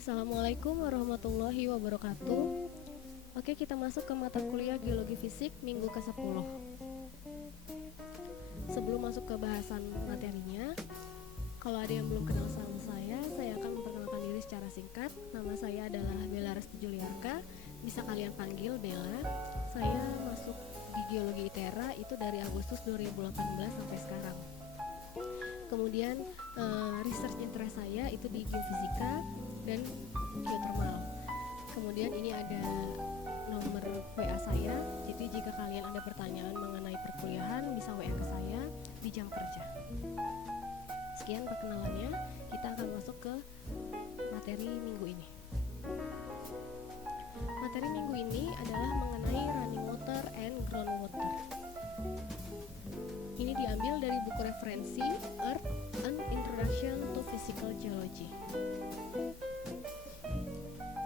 Assalamualaikum warahmatullahi wabarakatuh. Oke, kita masuk ke mata kuliah Geologi Fisik minggu ke-10. Sebelum masuk ke bahasan materinya, kalau ada yang belum kenal sama saya akan memperkenalkan diri secara singkat. Nama saya adalah Bella Resti Juliarka, bisa kalian panggil Bella. Saya masuk di Geologi ITERA itu dari Agustus 2018 sampai sekarang. Kemudian research interest saya itu di geofisika dan geothermal. Kemudian ini ada nomor WA saya, jadi jika kalian ada pertanyaan mengenai perkuliahan bisa WA ke saya di jam kerja. Sekian perkenalannya, kita akan masuk ke materi minggu ini. Materi minggu ini adalah mengenai running water and groundwater. Ini diambil dari buku referensi Earth: An Introduction to Physical Geology.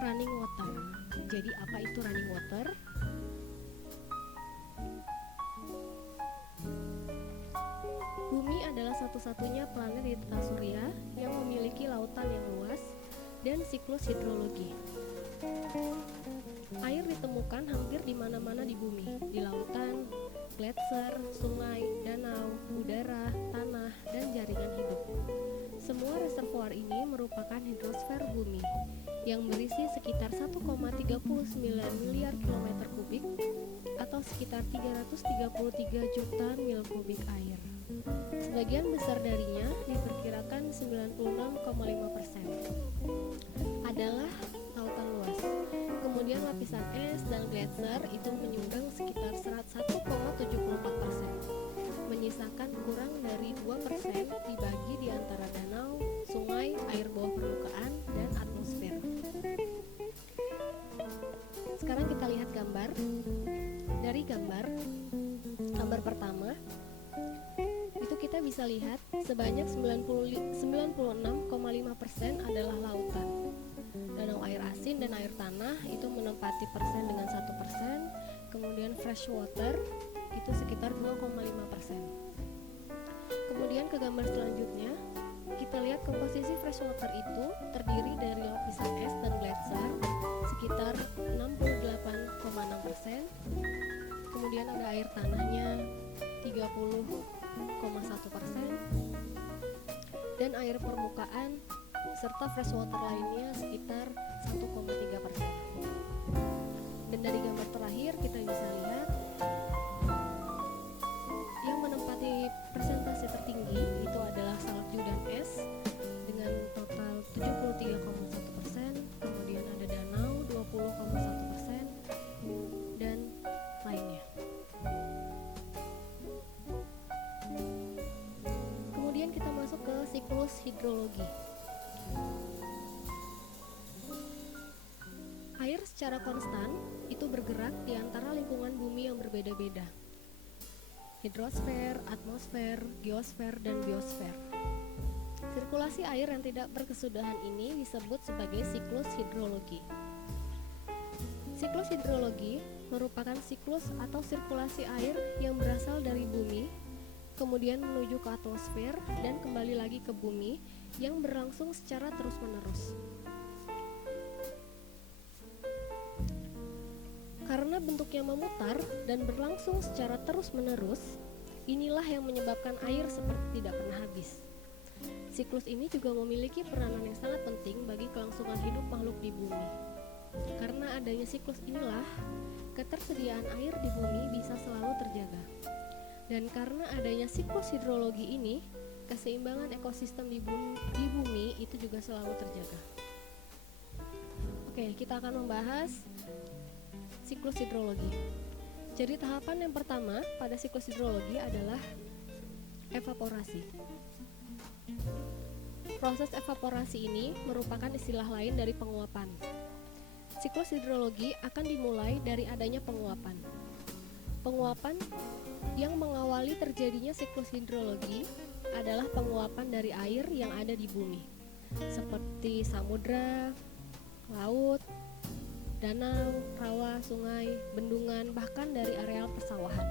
Running water. Jadi apa itu running water? Bumi adalah satu-satunya planet di tata surya yang memiliki lautan yang luas dan siklus hidrologi. Air ditemukan hampir di mana-mana di bumi, di lautan, gletser, sungai, danau, udara, tanah, dan jaringan hidup. Semua reservoir ini merupakan hidrosfer bumi yang berisi sekitar 1,39 miliar kilometer kubik atau sekitar 333 juta mil kubik air. Sebagian besar darinya diperkirakan 96,5% adalah lautan luas. Kemudian lapisan es dan gletser itu menyumbang sekitar 1,74%, menyisakan kurang dari 2% dibagi di antara danau, sungai, air bawah permukaan, dan atmosfer. Sekarang kita lihat gambar. Dari gambar pertama, itu kita bisa lihat sebanyak 96,5% adalah lautan. Danau air asin dan air tanah itu menempati persen dengan 1%, kemudian fresh water itu sekitar 2,5%. Kemudian ke gambar selanjutnya, kita lihat komposisi fresh water itu terdiri dari lapisan es dan gletser sekitar 68,6%, kemudian ada air tanahnya 30,1%, dan air permukaan serta fresh water lainnya sekitar 1,3%. Dan dari gambar terakhir kita bisa lihat yang menempati persentase tertinggi itu adalah salju dan es dengan total 73,1%, kemudian ada danau 20,1%, dan lainnya. Kemudian kita masuk ke siklus hidrologi. Air secara konstan itu bergerak di antara lingkungan bumi yang berbeda-beda. Hidrosfer, atmosfer, geosfer, dan biosfer. Sirkulasi air yang tidak berkesudahan ini disebut sebagai siklus hidrologi. Siklus hidrologi merupakan siklus atau sirkulasi air yang berasal dari bumi, kemudian menuju ke atmosfer dan kembali lagi ke bumi yang berlangsung secara terus-menerus. Karena bentuknya memutar dan berlangsung secara terus-menerus, inilah yang menyebabkan air seperti tidak pernah habis. Siklus ini juga memiliki peranan yang sangat penting bagi kelangsungan hidup makhluk di bumi. Karena adanya siklus inilah, ketersediaan air di bumi bisa selalu terjaga. Dan karena adanya siklus hidrologi ini, keseimbangan ekosistem di bumi itu juga selalu terjaga. Oke, kita akan membahas siklus hidrologi. Jadi tahapan yang pertama pada siklus hidrologi adalah evaporasi. Proses evaporasi ini merupakan istilah lain dari penguapan. Siklus hidrologi akan dimulai dari adanya penguapan. Penguapan yang mengawali terjadinya siklus hidrologi adalah penguapan dari air yang ada di bumi, seperti samudra, laut, danau, rawa, sungai, bendungan, bahkan dari areal persawahan.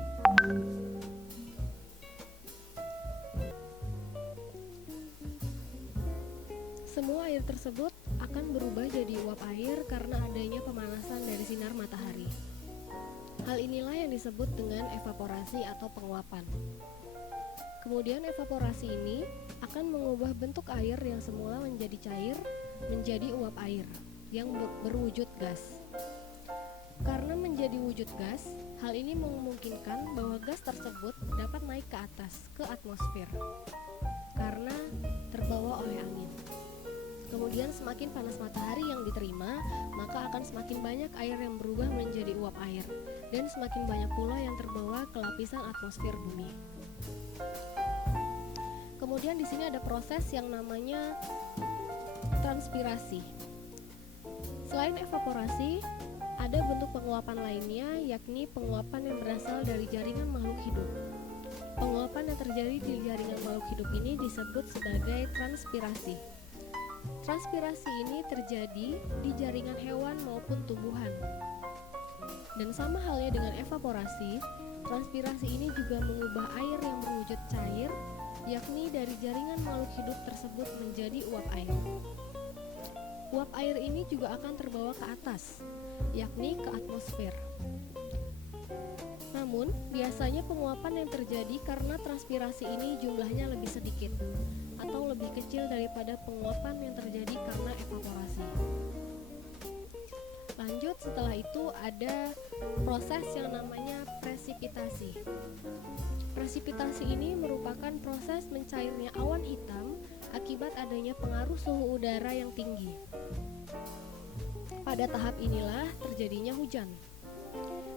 Semua air tersebut akan berubah jadi uap air karena adanya pemanasan dari sinar matahari. Hal inilah yang disebut dengan evaporasi atau penguapan. Kemudian evaporasi ini akan mengubah bentuk air yang semula menjadi cair menjadi uap air yang berwujud gas. Karena menjadi wujud gas, hal ini memungkinkan bahwa gas tersebut dapat naik ke atas, ke atmosfer, karena terbawa oleh angin. Kemudian semakin panas matahari yang diterima, maka akan semakin banyak air yang berubah menjadi uap air, dan semakin banyak pula yang terbawa ke lapisan atmosfer bumi. Kemudian di sini ada proses yang namanya transpirasi. Selain evaporasi, ada bentuk penguapan lainnya, yakni penguapan yang berasal dari jaringan makhluk hidup. Penguapan yang terjadi di jaringan makhluk hidup ini disebut sebagai transpirasi. Transpirasi ini terjadi di jaringan hewan maupun tumbuhan. Dan sama halnya dengan evaporasi, transpirasi ini juga mengubah air yang berwujud cair, yakni dari jaringan makhluk hidup tersebut menjadi uap air. Uap air ini juga akan terbawa ke atas, yakni ke atmosfer. Namun, biasanya penguapan yang terjadi karena transpirasi ini jumlahnya lebih sedikit atau lebih kecil daripada penguapan yang terjadi karena evaporasi. Lanjut, setelah itu ada proses yang namanya presipitasi. Presipitasi ini merupakan proses mencairnya awan hitam akibat adanya pengaruh suhu udara yang tinggi. Pada tahap inilah terjadinya hujan,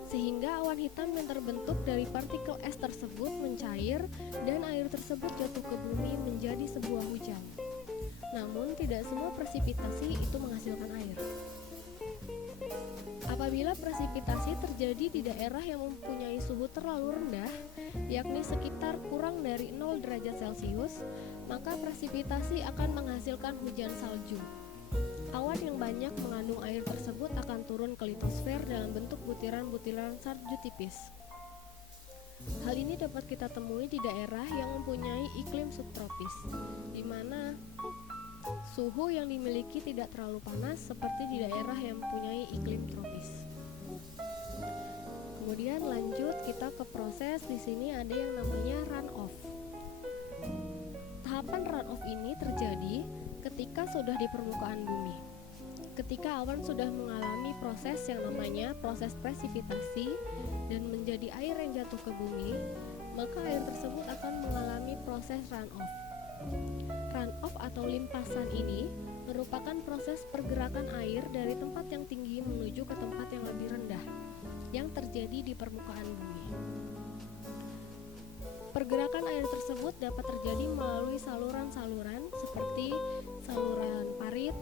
sehingga awan hitam yang terbentuk dari partikel es tersebut mencair dan air tersebut jatuh ke bumi menjadi sebuah hujan. Namun tidak semua presipitasi itu menghasilkan air. Apabila presipitasi terjadi di daerah yang mempunyai suhu terlalu rendah, yakni sekitar kurang dari 0 derajat Celcius, maka presipitasi akan menghasilkan hujan salju. Awan yang banyak mengandung air tersebut akan turun ke litosfer dalam bentuk butiran-butiran salju tipis. Hal ini dapat kita temui di daerah yang mempunyai iklim subtropis, di mana suhu yang dimiliki tidak terlalu panas seperti di daerah yang mempunyai iklim tropis. Kemudian lanjut kita ke proses. Di sini ada yang namanya runoff. Tahapan runoff ini terjadi ketika sudah di permukaan bumi. Ketika awan sudah mengalami proses yang namanya proses presipitasi dan menjadi air yang jatuh ke bumi, maka air tersebut akan mengalami proses runoff. Runoff atau limpasan ini merupakan proses pergerakan air dari tempat yang tinggi menuju ke tempat yang lebih rendah yang terjadi di permukaan bumi. Pergerakan air tersebut dapat terjadi melalui saluran-saluran seperti saluran parit,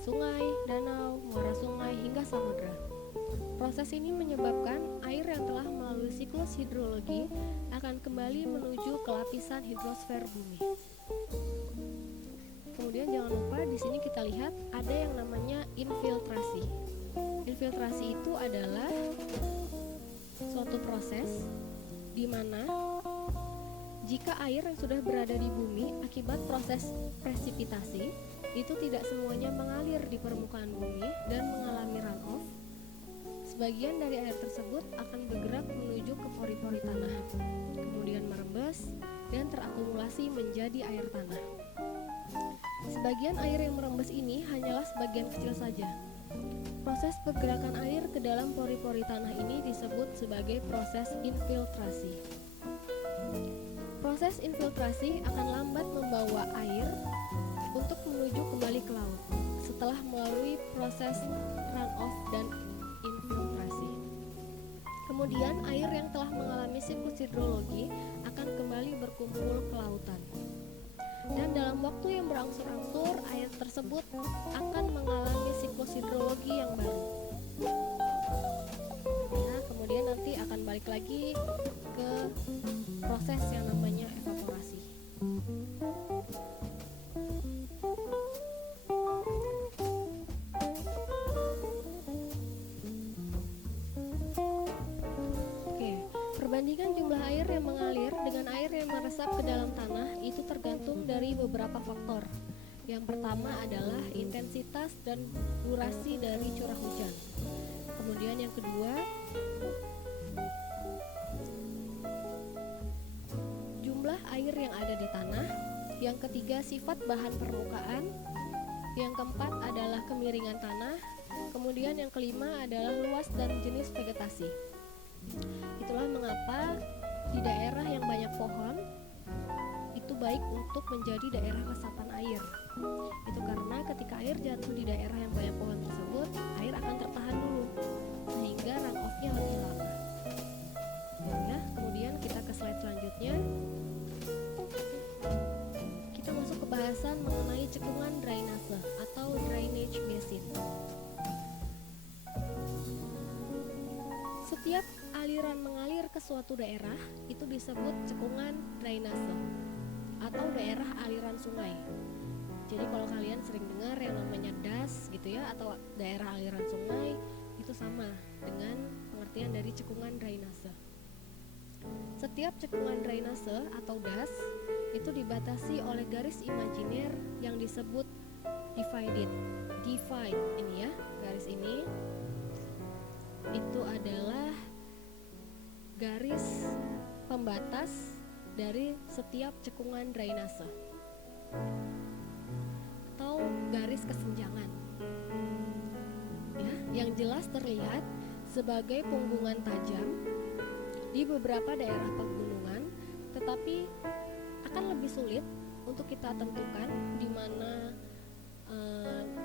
sungai, danau, muara sungai, hingga samudra. Proses ini menyebabkan air yang telah melalui siklus hidrologi akan kembali menuju ke lapisan hidrosfer bumi. Kemudian jangan lupa di sini kita lihat ada yang namanya infiltrasi. Infiltrasi itu adalah suatu proses di mana jika air yang sudah berada di bumi akibat proses presipitasi itu tidak semuanya mengalir di permukaan bumi dan mengalami runoff, sebagian dari air tersebut akan bergerak menuju ke pori-pori tanah, kemudian merembes dan terakumulasi menjadi air tanah. Sebagian air yang merembes ini hanyalah sebagian kecil saja. Proses pergerakan air ke dalam pori-pori tanah ini disebut sebagai proses infiltrasi. Proses infiltrasi akan lambat membawa air untuk menuju kembali ke laut setelah melalui proses runoff dan infiltrasi. Kemudian air yang telah mengalami siklus hidrologi akan kembali berkumpul ke lautan. Dan dalam waktu yang berangsur-angsur air tersebut akan mengalami siklus hidrologi yang baru. Nah, kemudian nanti akan balik lagi ke proses yang namanya evaporasi. Perbandingan jumlah air yang mengalir dengan air yang meresap ke dalam tanah itu tergantung dari beberapa faktor. Yang pertama adalah intensitas dan durasi dari curah hujan. Kemudian yang kedua, jumlah air yang ada di tanah. Yang ketiga, sifat bahan permukaan. Yang keempat adalah kemiringan tanah. Kemudian yang kelima adalah luas dan jenis vegetasi. Itulah mengapa di daerah yang banyak pohon itu baik untuk menjadi daerah resapan air. Itu karena ketika air jatuh di daerah yang banyak pohon tersebut, air akan tertahan dulu sehingga runoff-nya lebih lama. Ya, kemudian kita ke slide selanjutnya. Kita masuk ke bahasan mengenai cekungan drainase atau drainage basin. Setiap aliran mengalir ke suatu daerah itu disebut cekungan drainase atau daerah aliran sungai. Jadi kalau kalian sering dengar yang namanya das gitu ya, atau daerah aliran sungai, itu sama dengan pengertian dari cekungan drainase. Setiap cekungan drainase atau das itu dibatasi oleh garis imajiner yang disebut divide ini ya, garis ini itu adalah garis pembatas dari setiap cekungan drainase atau garis kesenjangan ya, yang jelas terlihat sebagai punggungan tajam di beberapa daerah pegunungan, tetapi akan lebih sulit untuk kita tentukan di mana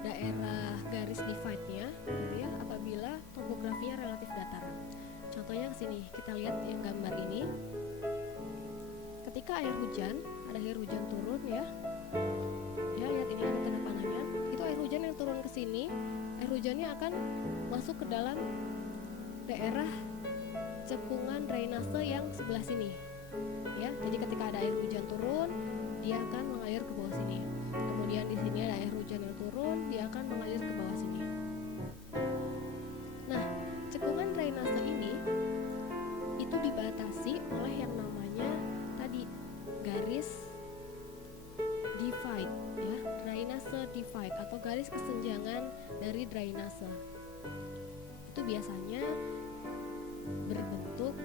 daerah garis divide-nya gitu ya, apabila topografinya relatif datar. Contohnya ke sini, kita lihat yang gambar ini. Ketika air hujan, ada air hujan turun ya. Ya, lihat ini ada tanda panahnya. Itu air hujan yang turun ke sini, air hujannya akan masuk ke dalam daerah cekungan drainase yang sebelah sini. Ya, jadi ketika ada air hujan turun, dia akan mengalir ke bawah sini. Kemudian di sini ada air hujan yang turun, dia akan mengalir ke bawah sini. Nah, cekungan drainase ini itu dibatasi oleh yang namanya tadi garis divide ya, drainase divide atau garis kesenjangan dari drainase. Itu biasanya berbentuk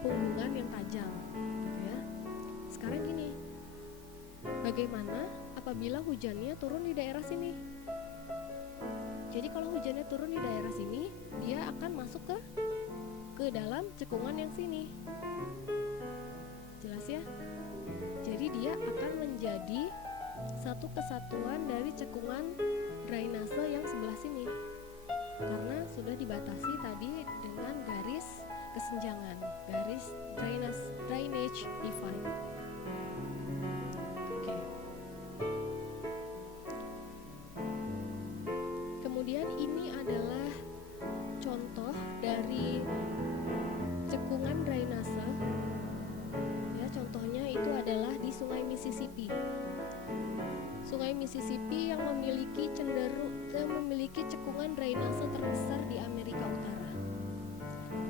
punggungan yang tajam gitu ya. Sekarang gini, bagaimana apabila hujannya turun di daerah sini? Jadi kalau hujannya turun di daerah sini, dia akan masuk ke dalam cekungan yang sini. Jelas ya? Jadi dia akan menjadi satu kesatuan dari cekungan drainase yang sebelah sini, karena sudah dibatasi tadi dengan garis kesenjangan, garis drainage divide. Oke. Kemudian ini adalah contoh dari cekungan drainase. Ya, contohnya itu adalah di Sungai Mississippi. Sungai Mississippi yang memiliki cekungan drainase terbesar di Amerika Utara.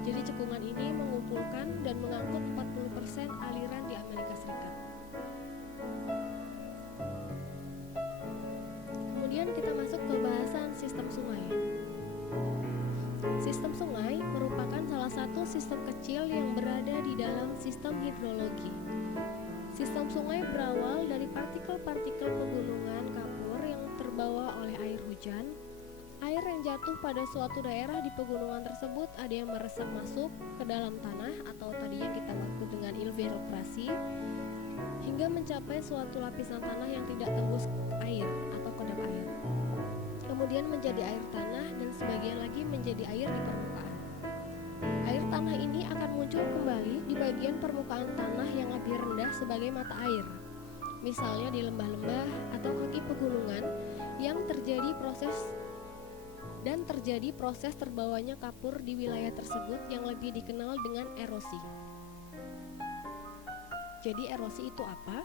Jadi cekungan ini mengumpulkan dan mengangkut 40% aliran di Amerika Serikat. Kemudian kita masuk ke bahasan sistem sungai. Sistem sungai merupakan salah satu sistem kecil yang berada di dalam sistem hidrologi. Sistem sungai berawal dari partikel-partikel pegunungan kapur yang terbawa oleh air hujan. Air yang jatuh pada suatu daerah di pegunungan tersebut ada yang meresap masuk ke dalam tanah atau tadinya kita maksud dengan infiltrasi, hingga mencapai suatu lapisan tanah yang tidak tembus air atau kedap air. Kemudian menjadi air tanah dan sebagian lagi menjadi air di permukaan. Air tanah ini akan muncul kembali di bagian permukaan tanah yang lebih rendah sebagai mata air, misalnya di lembah-lembah atau kaki pegunungan yang terjadi proses terbawanya kapur di wilayah tersebut yang lebih dikenal dengan erosi. Jadi erosi itu apa?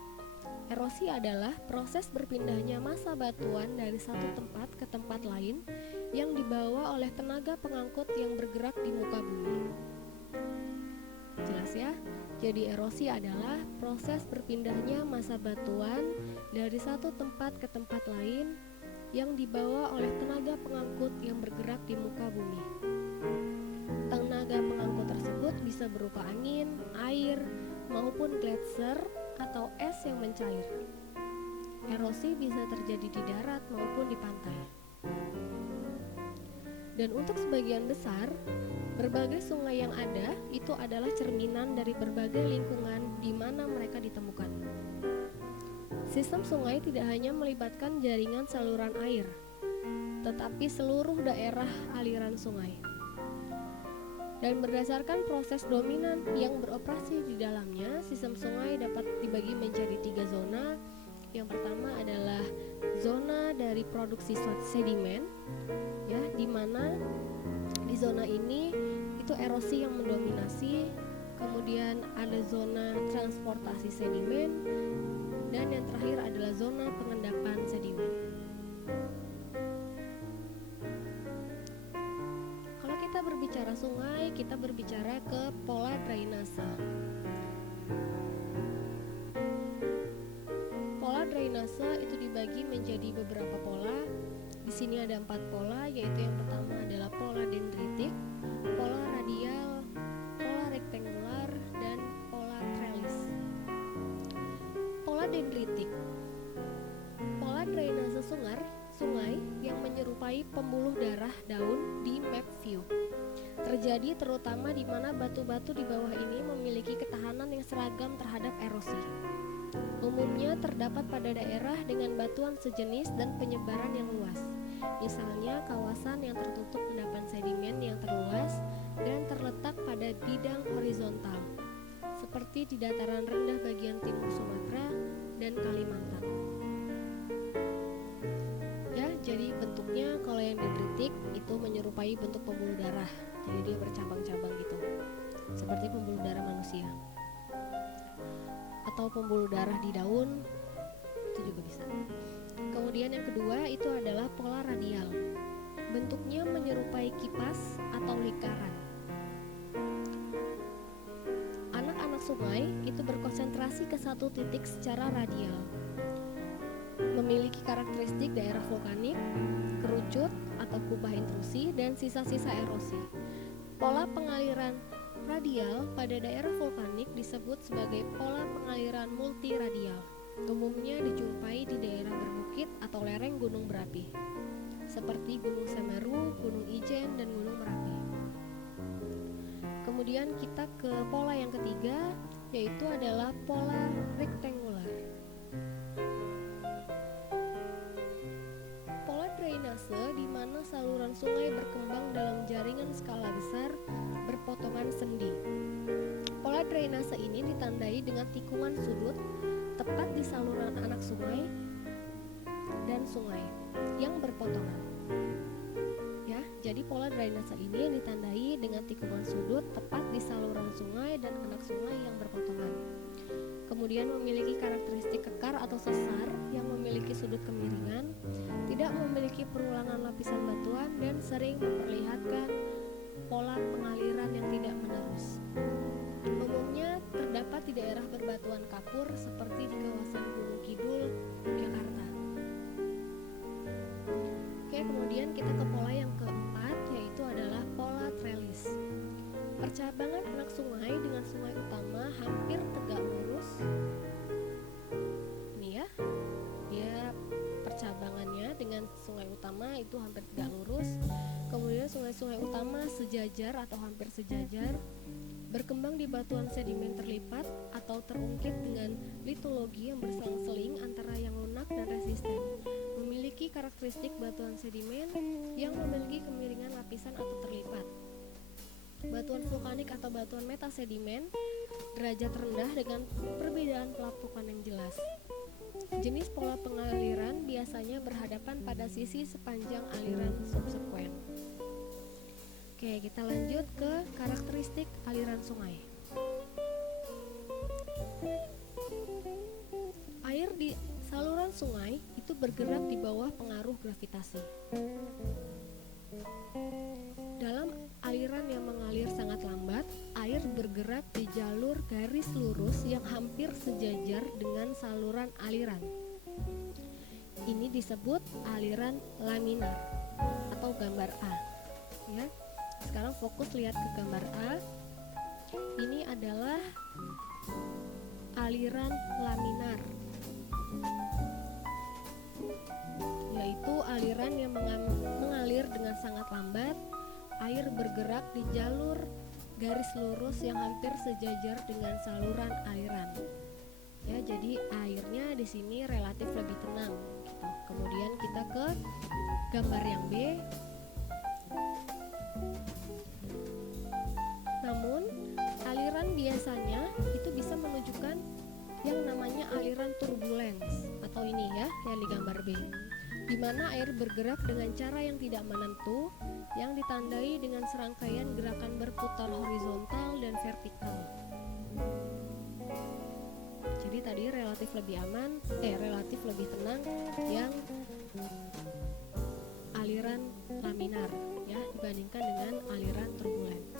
Erosi adalah proses berpindahnya massa batuan dari satu tempat ke tempat lain yang dibawa oleh tenaga pengangkut yang bergerak di muka bumi. Jelas ya? Jadi erosi adalah proses berpindahnya massa batuan dari satu tempat ke tempat lain yang dibawa oleh tenaga pengangkut yang bergerak di muka bumi. Tenaga pengangkut tersebut bisa berupa angin, air, maupun gletser atau es yang mencair. Erosi bisa terjadi di darat maupun di pantai. Dan untuk sebagian besar, berbagai sungai yang ada itu adalah cerminan dari berbagai lingkungan di mana mereka ditemukan. Sistem sungai tidak hanya melibatkan jaringan saluran air, tetapi seluruh daerah aliran sungai. Dan berdasarkan proses dominan yang beroperasi di dalamnya, sistem sungai dapat dibagi menjadi 3 zona. Yang pertama adalah zona dari produksi sedimen, ya, di mana di zona ini itu erosi yang mendominasi. Kemudian ada zona transportasi sedimen, dan yang terakhir adalah zona pengendapan sedimen. Kalau kita berbicara sungai, kita berbicara ke pola drainase. Pola drainase itu dibagi menjadi beberapa pola. Di sini ada 4 pola, yaitu yang pertama adalah pola dendritik, pola radial, pola rektangular, dan pola trellis. Pola dendritik, pola drainase sungai yang menyerupai pembuluh darah daun di map view. Terjadi terutama di mana batu-batu di bawah ini memiliki ketahanan yang seragam terhadap erosi. Umumnya terdapat pada daerah dengan batuan sejenis dan penyebaran yang luas. Misalnya kawasan yang tertutup endapan sedimen yang terluas dan terletak pada bidang horizontal, seperti di dataran rendah bagian timur Sumatera dan Kalimantan. Ya, jadi bentuknya kalau yang dendritik itu menyerupai bentuk pembuluh darah. Jadi dia bercabang-cabang gitu, seperti pembuluh darah manusia. Atau pembuluh darah di daun, itu juga bisa. Kemudian yang kedua itu adalah pola radial. Bentuknya menyerupai kipas atau lingkaran. Anak-anak sungai itu berkonsentrasi ke satu titik secara radial. Memiliki karakteristik daerah vulkanik, kerucut atau kubah intrusi, dan sisa-sisa erosi. Pola pengaliran radial pada daerah vulkanik disebut sebagai pola pengaliran multiradial. Umumnya dijumpai di daerah berbukit atau lereng gunung berapi, seperti Gunung Semeru, Gunung Ijen, dan Gunung Merapi. Kemudian kita ke pola yang ketiga, yaitu adalah pola rektangular. Pola drainase di mana saluran sungai berkembang dalam jaringan skala besar berpotongan sendi. Pola drainase ini ditandai dengan tikungan sudut tepat di saluran anak sungai dan sungai yang berpotongan. Ya, jadi pola drainase ini ditandai dengan tikungan sudut tepat di saluran sungai dan anak sungai yang berpotongan. Kemudian memiliki karakteristik kekar atau sesar yang memiliki sudut kemiringan, tidak memiliki perulangan lapisan batuan, dan sering memperlihatkan pola pengaliran yang tidak menerus. Umumnya terdapat di daerah berbatuan kapur seperti di kawasan Gunung Kidul, Yogyakarta. Oke, kemudian kita ke pola yang keempat, yaitu adalah pola trellis. Percabangan anak sungai dengan sungai utama hampir tegak lurus. Ini ya, dia percabangannya dengan sungai utama itu hampir tegak lurus. Kemudian sungai-sungai utama sejajar atau hampir sejajar, berkembang di batuan sedimen terlipat atau terungkit dengan litologi yang berselang-seling antara yang lunak dan resisten. Memiliki karakteristik batuan sedimen yang memiliki kemiringan lapisan atau terlipat. Batuan vulkanik atau batuan metasedimen, derajat rendah dengan perbedaan pelapukan yang jelas. Jenis pola pengaliran biasanya berhadapan pada sisi sepanjang aliran subsekuen. Oke, kita lanjut ke karakteristik aliran sungai. Air di saluran sungai itu bergerak di bawah pengaruh gravitasi. Dalam aliran yang mengalir sangat lambat, air bergerak di jalur garis lurus yang hampir sejajar dengan saluran aliran. Ini disebut aliran laminar atau gambar A. Ya. Sekarang fokus lihat ke gambar A. Ini adalah aliran laminar, yaitu aliran yang mengalir dengan sangat lambat. Air bergerak di jalur garis lurus yang hampir sejajar dengan saluran aliran. Ya, jadi airnya di sini relatif lebih tenang. Gitu. Kemudian kita ke gambar yang B. Namun, aliran biasanya itu bisa menunjukkan yang namanya aliran turbulens atau ini ya, yang di gambar B, di mana air bergerak dengan cara yang tidak menentu, yang ditandai dengan serangkaian gerakan berputar horizontal dan vertikal. Jadi tadi relatif lebih tenang yang aliran laminar ya dibandingkan dengan aliran turbulens.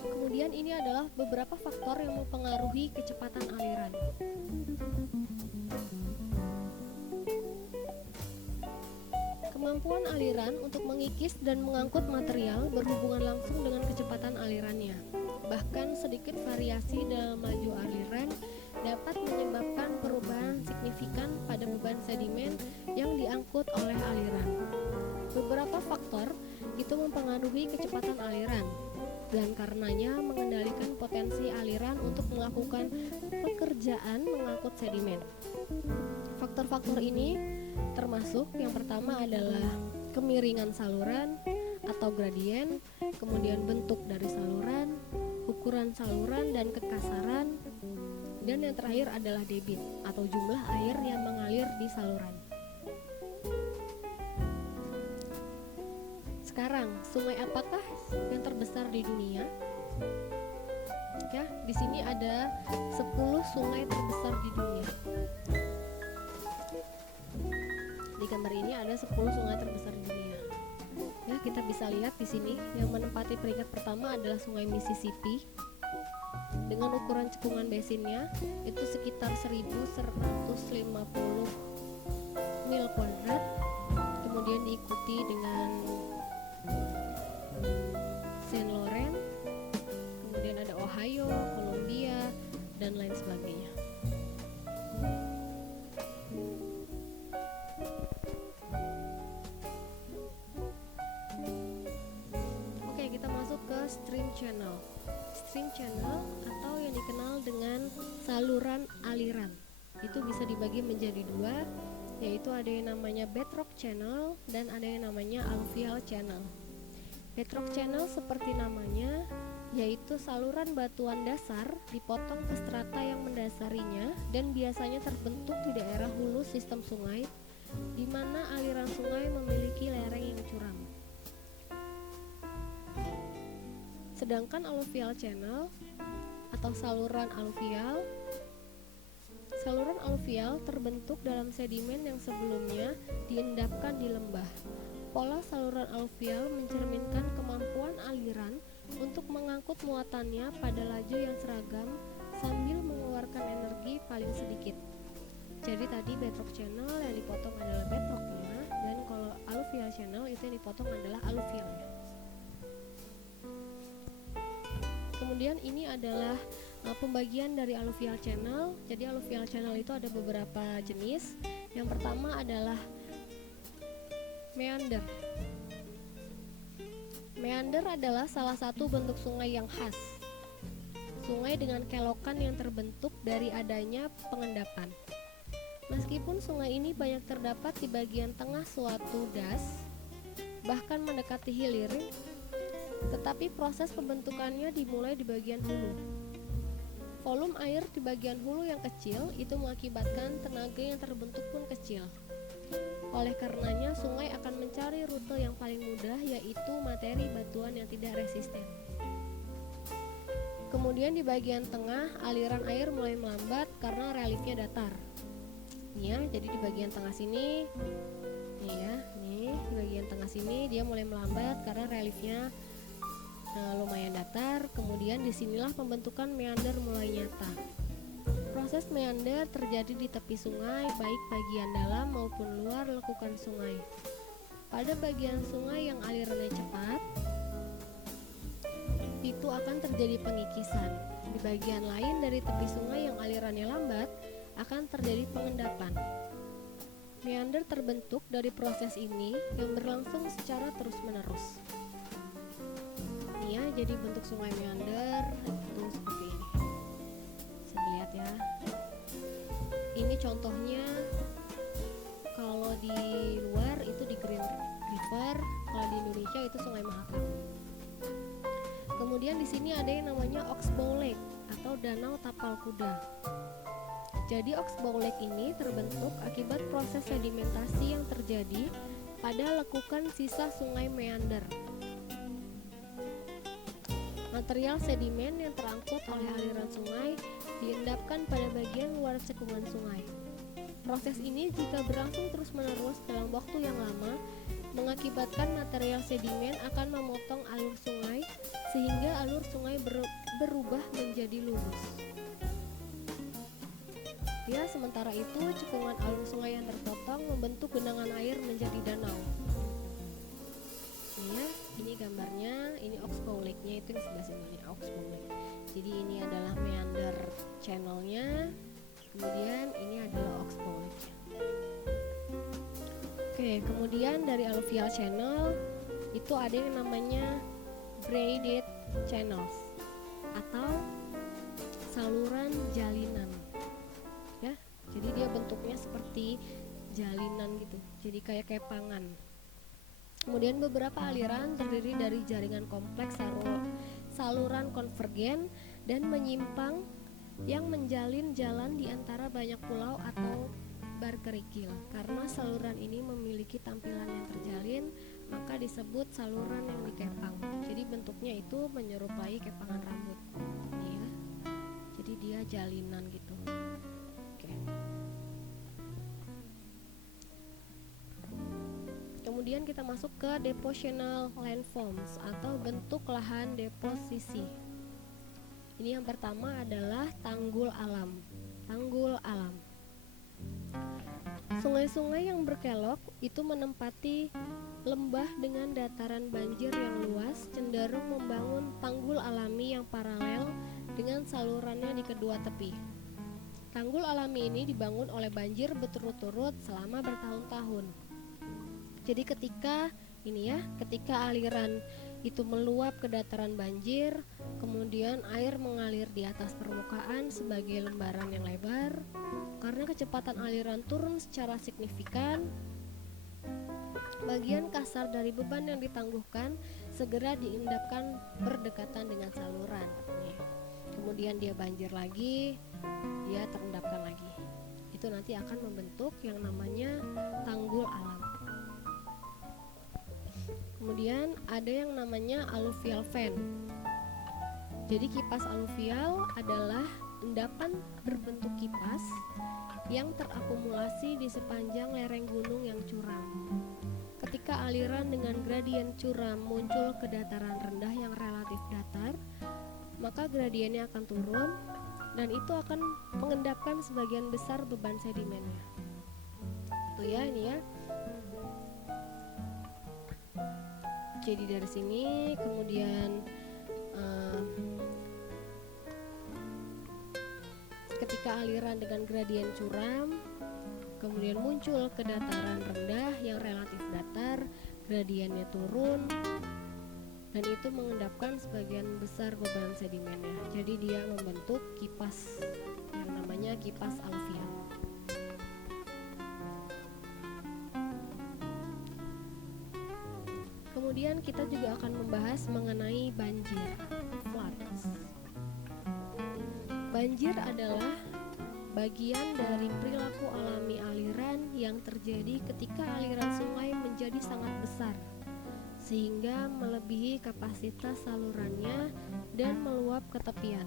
Kemudian ini adalah beberapa faktor yang mempengaruhi kecepatan aliran. Kemampuan aliran untuk mengikis dan mengangkut material berhubungan langsung dengan kecepatan alirannya. Bahkan sedikit variasi dalam laju aliran dapat menyebabkan perubahan signifikan pada beban sedimen yang diangkut oleh aliran. Beberapa faktor itu mempengaruhi kecepatan aliran, dan karenanya mengendalikan potensi aliran untuk melakukan pekerjaan mengangkut sedimen. Faktor-faktor ini termasuk yang pertama adalah kemiringan saluran atau gradien, kemudian bentuk dari saluran, ukuran saluran dan kekasaran, dan yang terakhir adalah debit atau jumlah air yang mengalir di saluran. Sekarang, sungai apakah yang terbesar di dunia? Ya, di sini ada 10 sungai terbesar di dunia. Di gambar ini ada 10 sungai terbesar di dunia. Ya, kita bisa lihat di sini yang menempati peringkat pertama adalah Sungai Mississippi dengan ukuran cekungan basinnya itu sekitar 1150 mil kuadrat. Kemudian diikuti dengan Saint Lawrence, kemudian ada Ohio, Columbia, dan lain sebagainya. Oke, kita masuk ke stream channel. Stream channel atau yang dikenal dengan saluran aliran itu bisa dibagi menjadi dua, yaitu ada yang namanya bedrock channel dan ada yang namanya alluvial channel. Bedrock channel seperti namanya, yaitu saluran batuan dasar dipotong ke strata yang mendasarinya dan biasanya terbentuk di daerah hulu sistem sungai, di mana aliran sungai memiliki lereng yang curam. Sedangkan alluvial channel atau saluran alluvial terbentuk dalam sedimen yang sebelumnya diendapkan di lembah. Pola saluran alluvial mencerminkan kemampuan aliran untuk mengangkut muatannya pada laju yang seragam sambil mengeluarkan energi paling sedikit. Jadi tadi bedrock channel yang dipotong adalah bedrocknya, dan kalau alluvial channel itu yang dipotong adalah alluvialnya. Kemudian ini adalah pembagian dari alluvial channel. Jadi alluvial channel itu ada beberapa jenis. Yang pertama adalah meander. Meander adalah salah satu bentuk sungai yang khas. Sungai dengan kelokan yang terbentuk dari adanya pengendapan. Meskipun sungai ini banyak terdapat di bagian tengah suatu das, bahkan mendekati hilir, tetapi proses pembentukannya dimulai di bagian hulu. Volume air di bagian hulu yang kecil itu mengakibatkan tenaga yang terbentuk pun kecil. Oleh karenanya, sungai akan mencari rute yang paling mudah, yaitu materi batuan yang tidak resisten. Kemudian di bagian tengah, aliran air mulai melambat karena reliefnya datar. Ya, jadi di bagian tengah sini Nih ya, nih bagian tengah sini dia mulai melambat karena reliefnya lumayan datar. Kemudian disinilah pembentukan meander mulai nyata. Proses meander terjadi di tepi sungai, baik bagian dalam maupun luar lekukan sungai. Pada bagian sungai yang alirannya cepat, itu akan terjadi pengikisan. Di bagian lain dari tepi sungai yang alirannya lambat, akan terjadi pengendapan. Meander terbentuk dari proses ini yang berlangsung secara terus-menerus. Nih ya, jadi bentuk sungai meander itu seperti ini. Bisa dilihat ya. Ini contohnya kalau di luar itu di Green River, kalau di Indonesia itu Sungai Mahakam. Kemudian di sini ada yang namanya Oxbow Lake atau Danau Tapal Kuda. Jadi Oxbow Lake ini terbentuk akibat proses sedimentasi yang terjadi pada lekukan sisa sungai meander. Material sedimen yang terangkut oleh aliran sungai diendapkan pada bagian luar cekungan sungai. Proses ini jika berlangsung terus-menerus dalam waktu yang lama, mengakibatkan material sedimen akan memotong alur sungai sehingga alur sungai berubah menjadi lurus. Ya, sementara itu cekungan alur sungai yang terpotong membentuk genangan air menjadi danau. Ini ya, ini gambarnya, ini Oxbow Lake-nya itu yang sebelah sini, Oxbow Lake. Jadi ini adalah meander channel-nya, kemudian ini adalah Oxbow Lake. Oke, kemudian dari alluvial channel itu ada yang namanya braided channels atau saluran jalinan. Ya, jadi dia bentuknya seperti jalinan gitu, jadi kayak kepangan. Kemudian beberapa aliran terdiri dari jaringan kompleks saluran konvergen dan menyimpang yang menjalin jalan di antara banyak pulau atau bar kerikil. Karena saluran ini memiliki tampilan yang terjalin, maka disebut saluran yang dikepang. Jadi bentuknya itu menyerupai kepangan rambut. Ini ya. Jadi dia jalinan gitu. Kemudian kita masuk ke depositional landforms atau bentuk lahan deposisi. Ini yang pertama adalah tanggul alam. Tanggul alam. Sungai-sungai yang berkelok itu menempati lembah dengan dataran banjir yang luas, cenderung membangun tanggul alami yang paralel dengan salurannya di kedua tepi. Tanggul alami ini dibangun oleh banjir berturut-turut selama bertahun-tahun. Jadi ketika aliran itu meluap ke dataran banjir, kemudian air mengalir di atas permukaan sebagai lembaran yang lebar. Karena kecepatan aliran turun secara signifikan, bagian kasar dari beban yang ditangguhkan segera diendapkan berdekatan dengan saluran. Kemudian dia banjir lagi, dia terendapkan lagi. Itu nanti akan membentuk yang namanya tanggul alam. Kemudian ada yang namanya alluvial fan. Jadi kipas aluvial adalah endapan berbentuk kipas yang terakumulasi di sepanjang lereng gunung yang curam. Ketika aliran dengan gradien curam muncul ke dataran rendah yang relatif datar, maka gradiennya akan turun dan itu akan mengendapkan sebagian besar beban sedimennya. Tuh ya, ini ya. Jadi dari sini kemudian ketika aliran dengan gradien curam kemudian muncul ke dataran rendah yang relatif datar, gradiennya turun dan itu mengendapkan sebagian besar beban sedimennya. Jadi dia membentuk kipas yang namanya kipas alluvial. Kemudian kita juga akan membahas mengenai banjir, floods. Banjir adalah bagian dari perilaku alami aliran yang terjadi ketika aliran sungai menjadi sangat besar sehingga melebihi kapasitas salurannya dan meluap ke tepian.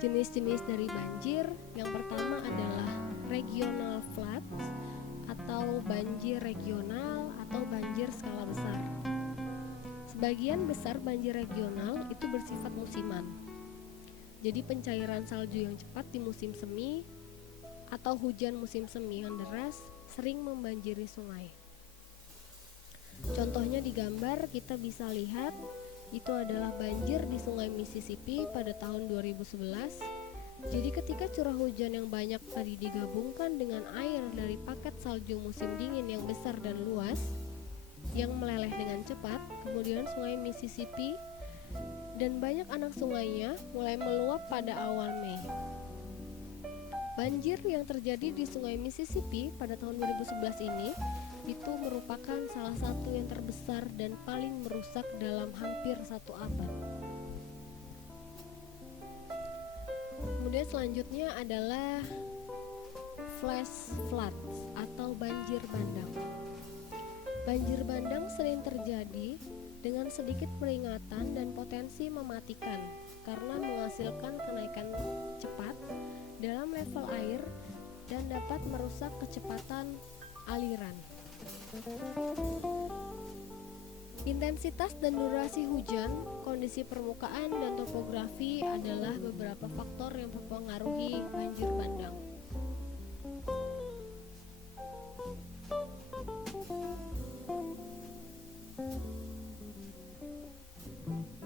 Jenis-jenis dari banjir yang pertama adalah regional floods atau banjir regional atau banjir skala besar. Sebagian besar banjir regional itu bersifat musiman. Jadi pencairan salju yang cepat di musim semi atau hujan musim semi yang deras sering membanjiri sungai. Contohnya di gambar kita bisa lihat itu adalah banjir di Sungai Mississippi pada tahun 2011. Jadi ketika curah hujan yang banyak tadi digabungkan dengan air dari paket salju musim dingin yang besar dan luas yang meleleh dengan cepat, kemudian Sungai Mississippi dan banyak anak sungainya mulai meluap pada awal Mei. Banjir yang terjadi di Sungai Mississippi pada tahun 2011 ini itu merupakan salah satu yang terbesar dan paling merusak dalam hampir satu abad. Kemudian selanjutnya adalah flash floods atau banjir bandang. Banjir bandang sering terjadi dengan sedikit peringatan dan potensi mematikan karena menghasilkan kenaikan cepat dalam level air dan dapat merusak kecepatan aliran. Intensitas dan durasi hujan, kondisi permukaan dan topografi adalah beberapa faktor yang mempengaruhi banjir bandang.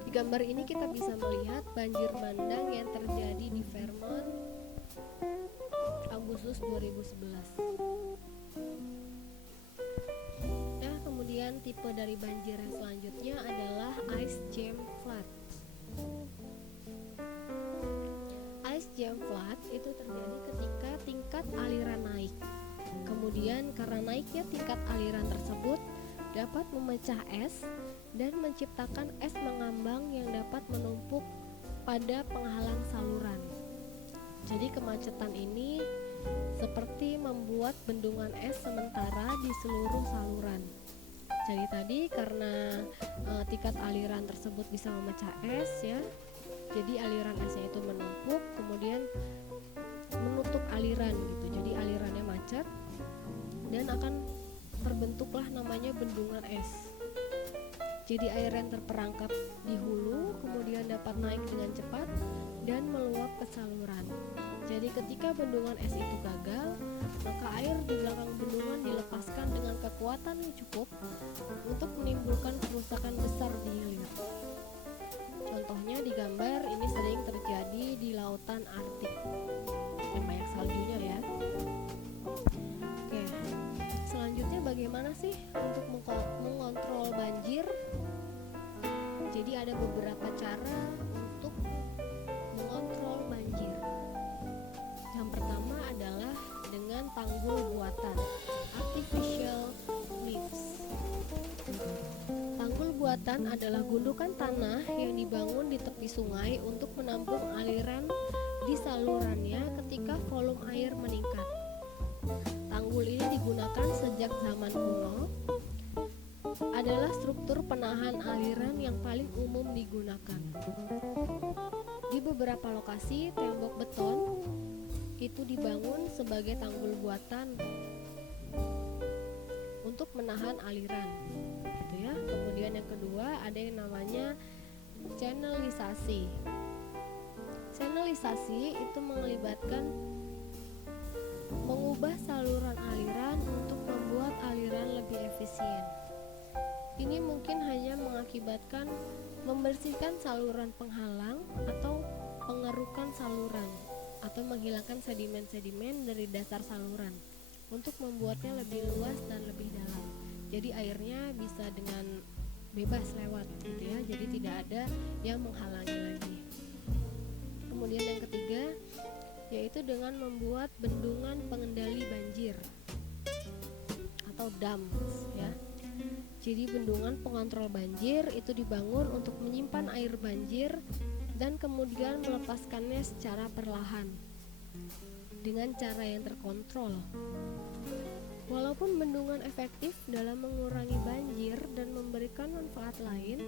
Di gambar ini kita bisa melihat banjir bandang yang terjadi di Vermont Agustus 2011. Kemudian tipe dari banjir yang selanjutnya adalah ice jam flood. Ice jam flood itu terjadi ketika tingkat aliran naik. Kemudian karena naiknya tingkat aliran tersebut dapat memecah es dan menciptakan es mengambang yang dapat menumpuk pada penghalang saluran. Jadi kemacetan ini seperti membuat bendungan es sementara di seluruh saluran. Jadi tadi karena tingkat aliran tersebut bisa memecah es ya, jadi aliran esnya itu menumpuk kemudian menutup aliran gitu. Jadi alirannya macet dan akan terbentuklah namanya bendungan es. Jadi air yang terperangkap di hulu kemudian dapat naik dengan cepat dan meluap ke saluran. Jadi ketika bendungan es itu gagal, maka air di belakang bendungan dilepaskan dengan kekuatan yang cukup untuk menimbulkan kerusakan besar di hilir. Contohnya di gambar ini sering terjadi di lautan Arktik yang banyak saljunya ya. Oke, selanjutnya bagaimana sih untuk mengontrol banjir? Jadi ada beberapa cara untuk mengontrol banjir. Yang pertama adalah dengan tanggul buatan, artificial cliffs. Tanggul buatan adalah gundukan tanah yang dibangun di tepi sungai untuk menampung aliran di salurannya ketika volume air meningkat. Tanggul ini digunakan sejak zaman kuno, adalah struktur penahan aliran yang paling umum digunakan. Di beberapa lokasi, tembok beton itu dibangun sebagai tanggul buatan untuk menahan aliran gitu ya. Kemudian yang kedua ada yang namanya channelisasi. Channelisasi itu melibatkan mengubah saluran aliran untuk membuat aliran lebih efisien. Ini mungkin hanya mengakibatkan membersihkan saluran penghalang atau pengerukan saluran atau menghilangkan sedimen-sedimen dari dasar saluran untuk membuatnya lebih luas dan lebih dalam. Jadi airnya bisa dengan bebas lewat gitu ya. Jadi tidak ada yang menghalangi lagi. Kemudian yang ketiga yaitu dengan membuat bendungan pengendali banjir atau dams ya. Jadi bendungan pengontrol banjir itu dibangun untuk menyimpan air banjir dan kemudian melepaskannya secara perlahan dengan cara yang terkontrol. Walaupun bendungan efektif dalam mengurangi banjir dan memberikan manfaat lain,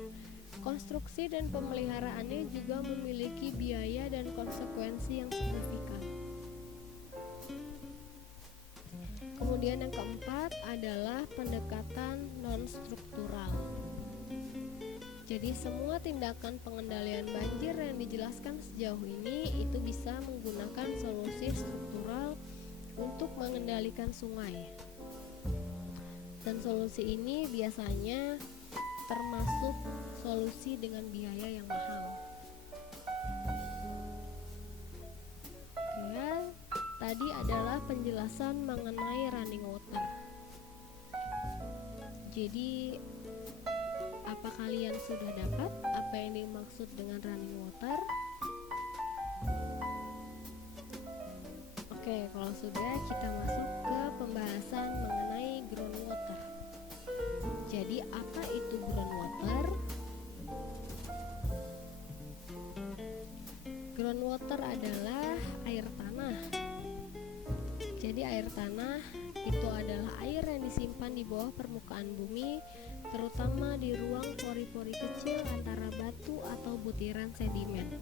konstruksi dan pemeliharaannya juga memiliki biaya dan konsekuensi yang signifikan. Kemudian yang keempat adalah pendekatan non-struktural. Jadi semua tindakan pengendalian banjir yang dijelaskan sejauh ini itu bisa menggunakan solusi struktural untuk mengendalikan sungai. Dan solusi ini biasanya termasuk solusi dengan biaya yang mahal. Oke, tadi adalah penjelasan mengenai running water. Jadi apa kalian sudah dapat apa yang dimaksud dengan running water? Oke, kalau sudah, kita masuk ke pembahasan mengenai groundwater. Jadi apa itu groundwater? Groundwater adalah air tanah. Jadi air tanah itu adalah air yang disimpan di bawah permukaan bumi, terutama di ruang pori-pori kecil antara batu atau butiran sedimen.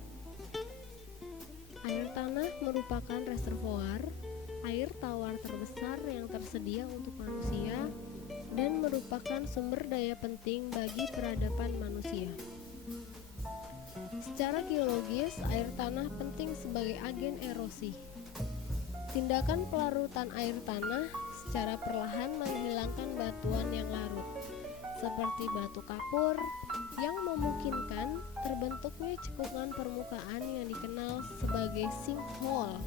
Air tanah merupakan reservoir air tawar terbesar yang tersedia untuk manusia dan merupakan sumber daya penting bagi peradaban manusia. Secara geologis, air tanah penting sebagai agen erosi. Tindakan pelarutan air tanah secara perlahan menghilangkan batuan yang larut, seperti batu kapur, yang memungkinkan terbentuknya cekungan permukaan yang dikenal sebagai sinkhole,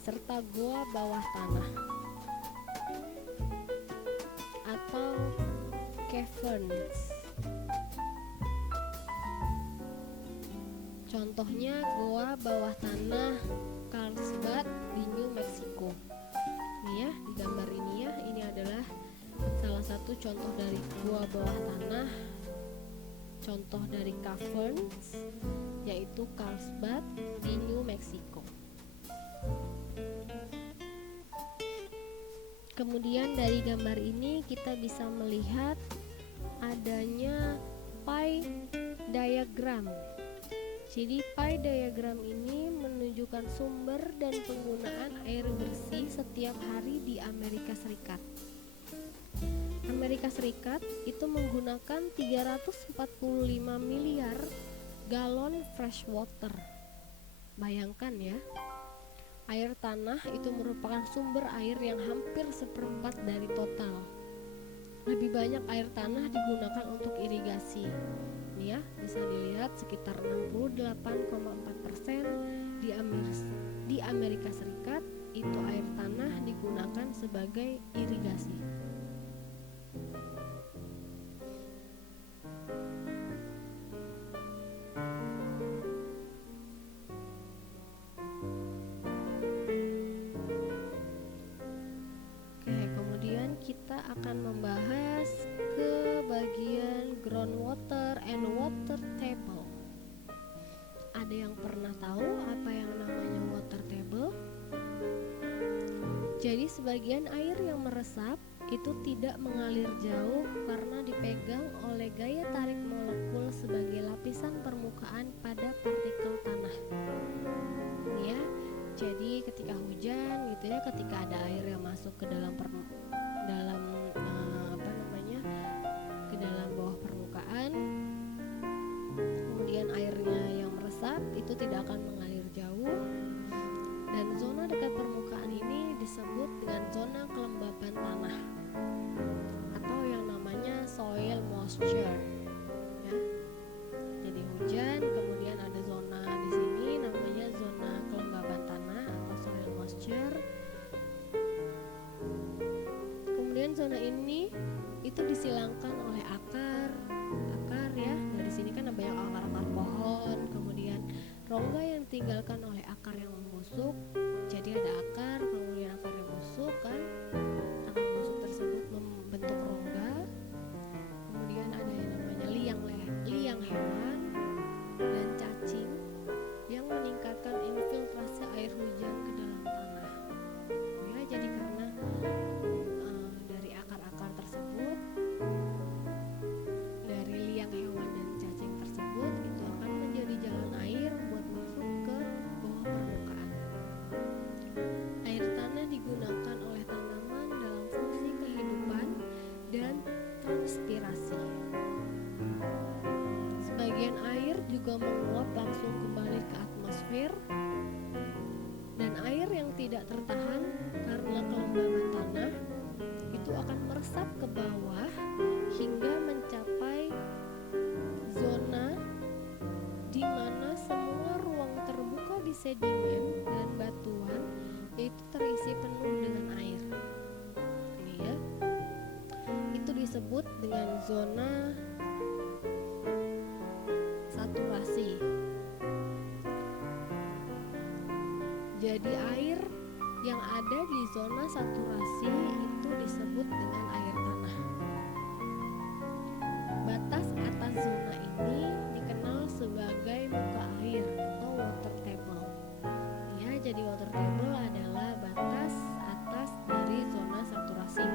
serta goa bawah tanah atau caverns. Contohnya goa bawah tanah Carlsbad di New Mexico. Ini ya, di gambar ini ya, ini adalah salah satu contoh dari goa bawah tanah, contoh dari caverns, yaitu Carlsbad di New Mexico. Kemudian dari gambar ini kita bisa melihat adanya pie diagram. Jadi pie diagram ini menunjukkan sumber dan penggunaan air bersih setiap hari di Amerika Serikat. Amerika Serikat itu menggunakan 345 miliar galon fresh water. Bayangkan ya, air tanah itu merupakan sumber air yang hampir seperempat dari total. Lebih banyak air tanah digunakan untuk irigasi. Ini ya, bisa dilihat sekitar 68,4% di Amerika Serikat itu air tanah digunakan sebagai irigasi. Kita akan membahas ke bagian groundwater and water table. Ada yang pernah tahu apa yang namanya water table? Jadi sebagian air yang meresap itu tidak mengalir jauh karena dipegang oleh gaya tarik molekul sebagai lapisan permukaan pada partikel tanah. Ini ya. Jadi ketika hujan gitu ya, ketika ada air yang masuk ke dalam ke dalam bawah permukaan, kemudian airnya yang meresap itu tidak akan mengalir jauh, dan zona dekat permukaan ini disebut dengan zona kelembapan tanah atau yang namanya soil moisture ya. Jadi hujan, kemudian ada zona di sini namanya zona kelembapan tanah atau soil moisture. Kemudian zona ini itu disilangkan oleh akar ya. Dari sini kan ada banyak akar-akar pohon, kemudian rongga yang ditinggalkan oleh akar yang membusuk. Jadi ada akar, kemudian akar yang busuk kan. Akar busuk tersebut membentuk rongga. Kemudian ada yang namanya liang hewan dan cacing yang meningkatkan infiltrasi air hujan ke dalam tanah. Ya, jadi karena dari akar-akar tersebut, dari liang hewan dan cacing tersebut, itu akan menjadi jalan air buat masuk ke bawah permukaan. kelembaban tanah itu akan meresap ke bawah hingga mencapai zona di mana semua ruang terbuka di sedimen dan batuan itu terisi penuh dengan air. Ini ya. Itu disebut dengan zona saturasi. Jadi air yang ada di zona saturasi itu disebut dengan air tanah. Batas atas zona ini dikenal sebagai muka air atau water table. Ya, jadi water table adalah batas atas dari zona saturasi.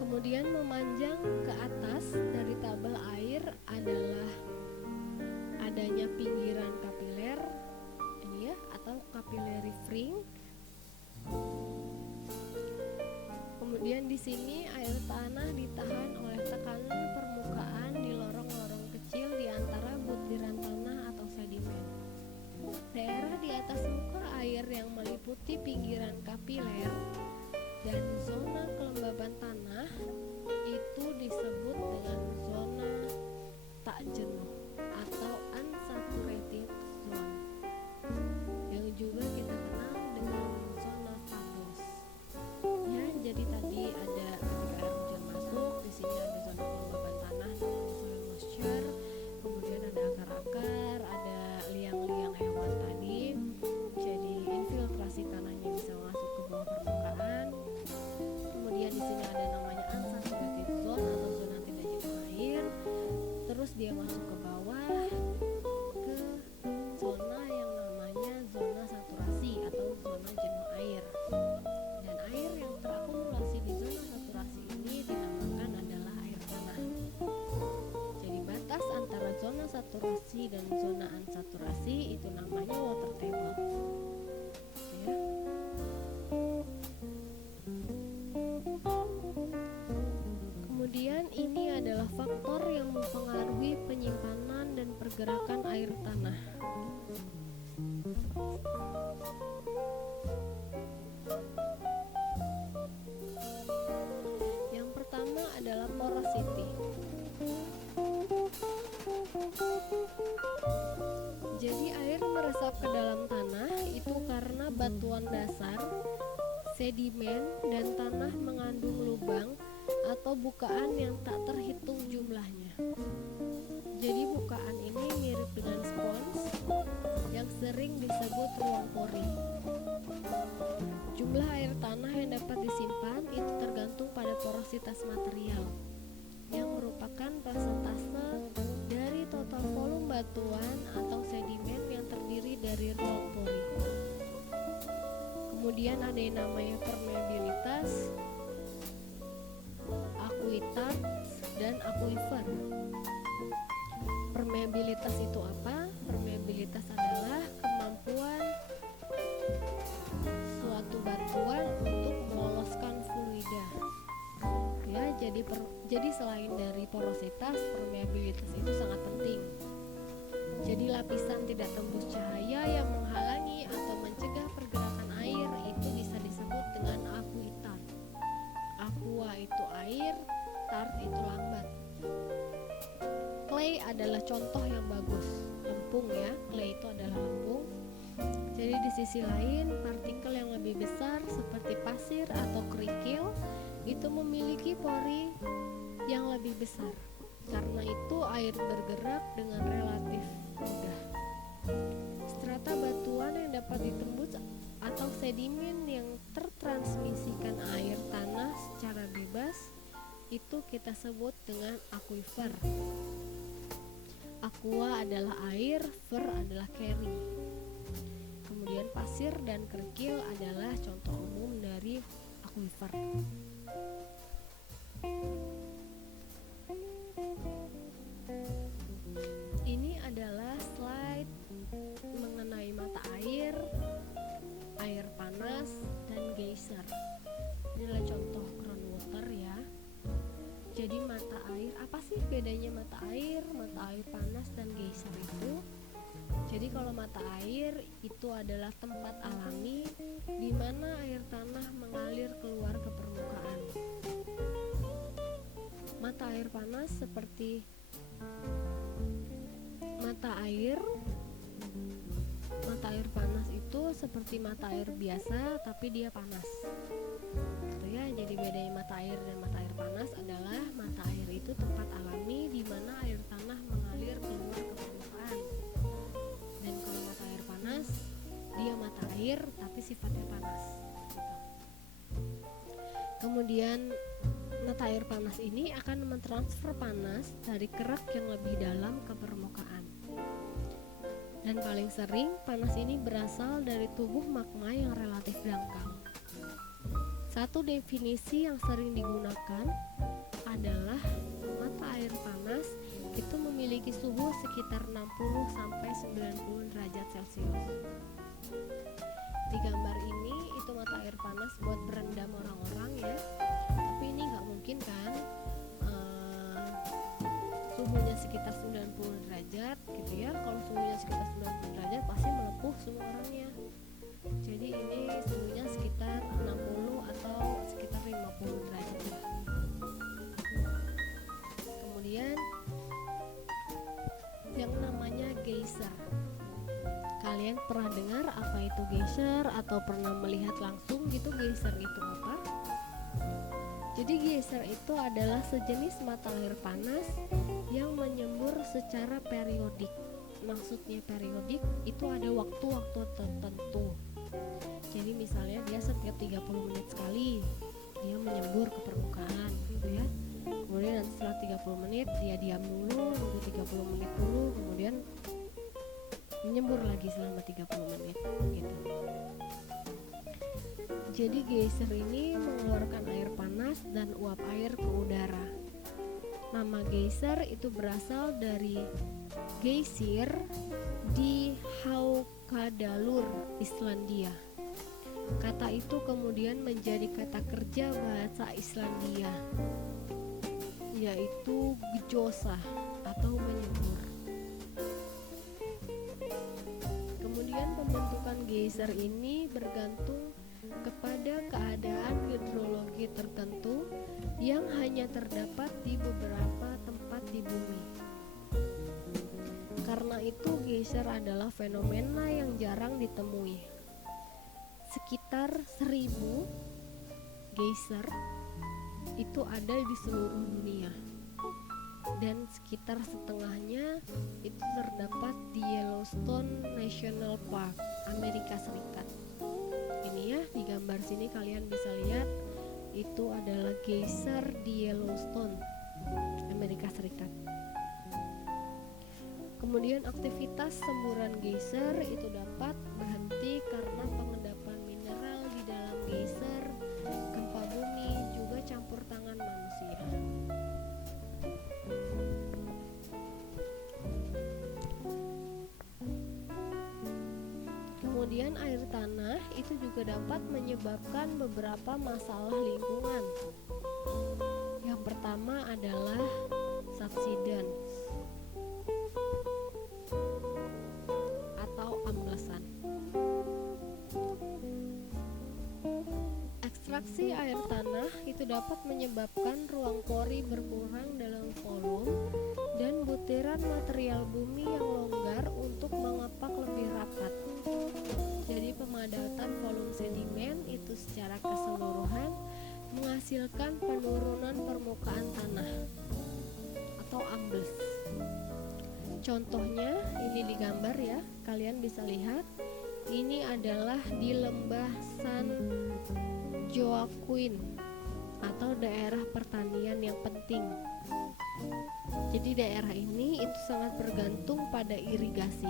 Kemudian memanjang ke atas dari tabel air adalah adanya pinggiran kapiler, ini ya, atau capillary ring. Kemudian di sini air tanah ditahan oleh tekanan permukaan di lorong-lorong kecil di antara butiran tanah atau sedimen. Daerah di atas muka air yang meliputi pinggiran kapiler dan zona kelembaban tanah itu disebut dengan zona tak jenuh atau unsaturated zone, yang juga kita kenal dengan zona fabulous. Ya, jadi tadi ada ketika air hujan masuk, di sini ada zona kelembaban tanah seperti soil moisture, kemudian ada akar-akar, ada liang-liang hewan tadi. Jadi infiltrasi tanahnya bisa masuk ke bawah permukaan. Kemudian di sini ada namanya unsaturated zone atau zona tidak jenuh air. Terus dia masuk ke bawah ke zona yang namanya zona saturasi atau zona jenuh air. Dan air yang terakumulasi di zona saturasi ini dinamakan adalah air tanah. Jadi batas antara zona saturasi dan zona unsaturasi itu namanya water table. Ya. Kemudian ini adalah faktor yang mempengaruhi penyimpanan dan pergerakan air tanah. Yang pertama adalah porosity. Jadi air meresap ke dalam tanah itu karena batuan dasar, sedimen, dan tanah mengandung lubang atau bukaan yang tak terhitung jumlahnya. Jadi bukaan ini mirip dengan spons yang sering disebut ruang pori. Jumlah air tanah yang dapat disimpan itu tergantung pada porositas material, yang merupakan persentase dari total volume batuan atau sedimen yang terdiri dari ruang pori. Kemudian ada yang namanya permeabilitas, akuitat, dan akuifer. Permeabilitas itu apa? Permeabilitas adalah kemampuan suatu batuan untuk meloloskan fluida. Ya, jadi selain dari porositas, permeabilitas itu sangat penting. Jadi lapisan tidak tembus cahaya yang menghalangi atau mencegah pergerakan air itu bisa disebut dengan akuitat. Aqua itu air, tart itu lambat. Clay adalah contoh yang bagus. Lempung ya, clay itu adalah lempung. Jadi di sisi lain, partikel yang lebih besar seperti pasir atau kerikil itu memiliki pori yang lebih besar. Karena itu air bergerak dengan relatif mudah. Strata batuan yang dapat ditembus atau sedimen yang tertransmisikan air tanah secara bebas itu kita sebut dengan aquifer. Aqua adalah air, fer adalah carry. Kemudian pasir dan kerikil adalah contoh umum dari aquifer. Ini adalah slide mengenai mata air, air panas, dan geyser. Inilah contoh groundwater ya. Jadi mata air, apa sih bedanya mata air panas, dan geyser itu? Jadi kalau mata mata air itu adalah tempat alami di mana air tanah mengalir keluar ke permukaan. Mata air panas seperti mata air panas itu seperti mata air biasa tapi dia panas. Gitu ya. Jadi bedanya mata air dan mata air panas adalah mata air itu tempat alami di mana air tanah mengalir keluar ke permukaan. Dan kalau mata air panas, dia mata air tapi sifatnya panas. Gitu. Kemudian mata air panas ini akan mentransfer panas dari kerak yang lebih dalam ke permukaan. Dan paling sering panas ini berasal dari tubuh magma yang relatif dangkal. Satu definisi yang sering digunakan adalah mata air panas itu memiliki suhu sekitar 60 sampai 90 derajat Celcius. Di gambar ini itu mata air panas buat berendam orang-orang ya. Tapi ini nggak mungkin kan suhunya sekitar 90 derajat gitu ya. Kalau suhunya sekitar 90 derajat pasti melepuh semua orangnya. Jadi ini suhunya sekitar 60 atau sekitar 50 derajat lah. Kemudian yang namanya geyser. Kalian pernah dengar apa itu geyser atau pernah melihat langsung gitu geyser itu apa? Jadi geyser itu adalah sejenis mata air panas yang menyembur secara periodik. Maksudnya periodik itu ada waktu-waktu tertentu. Jadi misalnya dia setiap 30 menit sekali dia menyembur ke permukaan gitu ya. Kemudian nanti setelah 30 menit dia diam dulu, nunggu 30 menit dulu, kemudian menyembur lagi selama 30 menit gitu. Jadi geyser ini mengeluarkan air panas dan uap air ke udara. Nama geyser itu berasal dari geysir di Haukadalur, Islandia. Kata itu kemudian menjadi kata kerja bahasa Islandia, yaitu gjosa atau menyembur. Kemudian pembentukan geyser ini bergantung kepada keadaan hidrologi tertentu yang hanya terdapat di beberapa tempat di bumi. Karena itu geyser adalah fenomena yang jarang ditemui. Sekitar 1000 geyser itu ada di seluruh dunia. Dan sekitar setengahnya itu terdapat di Yellowstone National Park, Amerika Serikat. Ini ya, di gambar sini kalian bisa lihat itu adalah geyser di Yellowstone, Amerika Serikat. Kemudian aktivitas semburan geyser itu dapat berhenti karena pengendapan mineral di dalam geyser, gempa bumi, juga campur tangan manusia. Kemudian air tanah itu juga dapat menyebabkan beberapa masalah lingkungan. Yang pertama adalah subsidence atau amblesan. Ekstraksi air tanah itu dapat menyebabkan ruang pori berkurang dalam volume dan butiran material bumi yang longgar untuk mengepak lebih rapat. Jadi pemadatan volume sedimen itu secara keseluruhan menghasilkan penurunan permukaan tanah atau ambles. Contohnya ini di gambar ya, kalian bisa lihat. Ini adalah di lembah San Joaquin atau daerah pertanian yang penting. Jadi daerah ini itu sangat bergantung pada irigasi.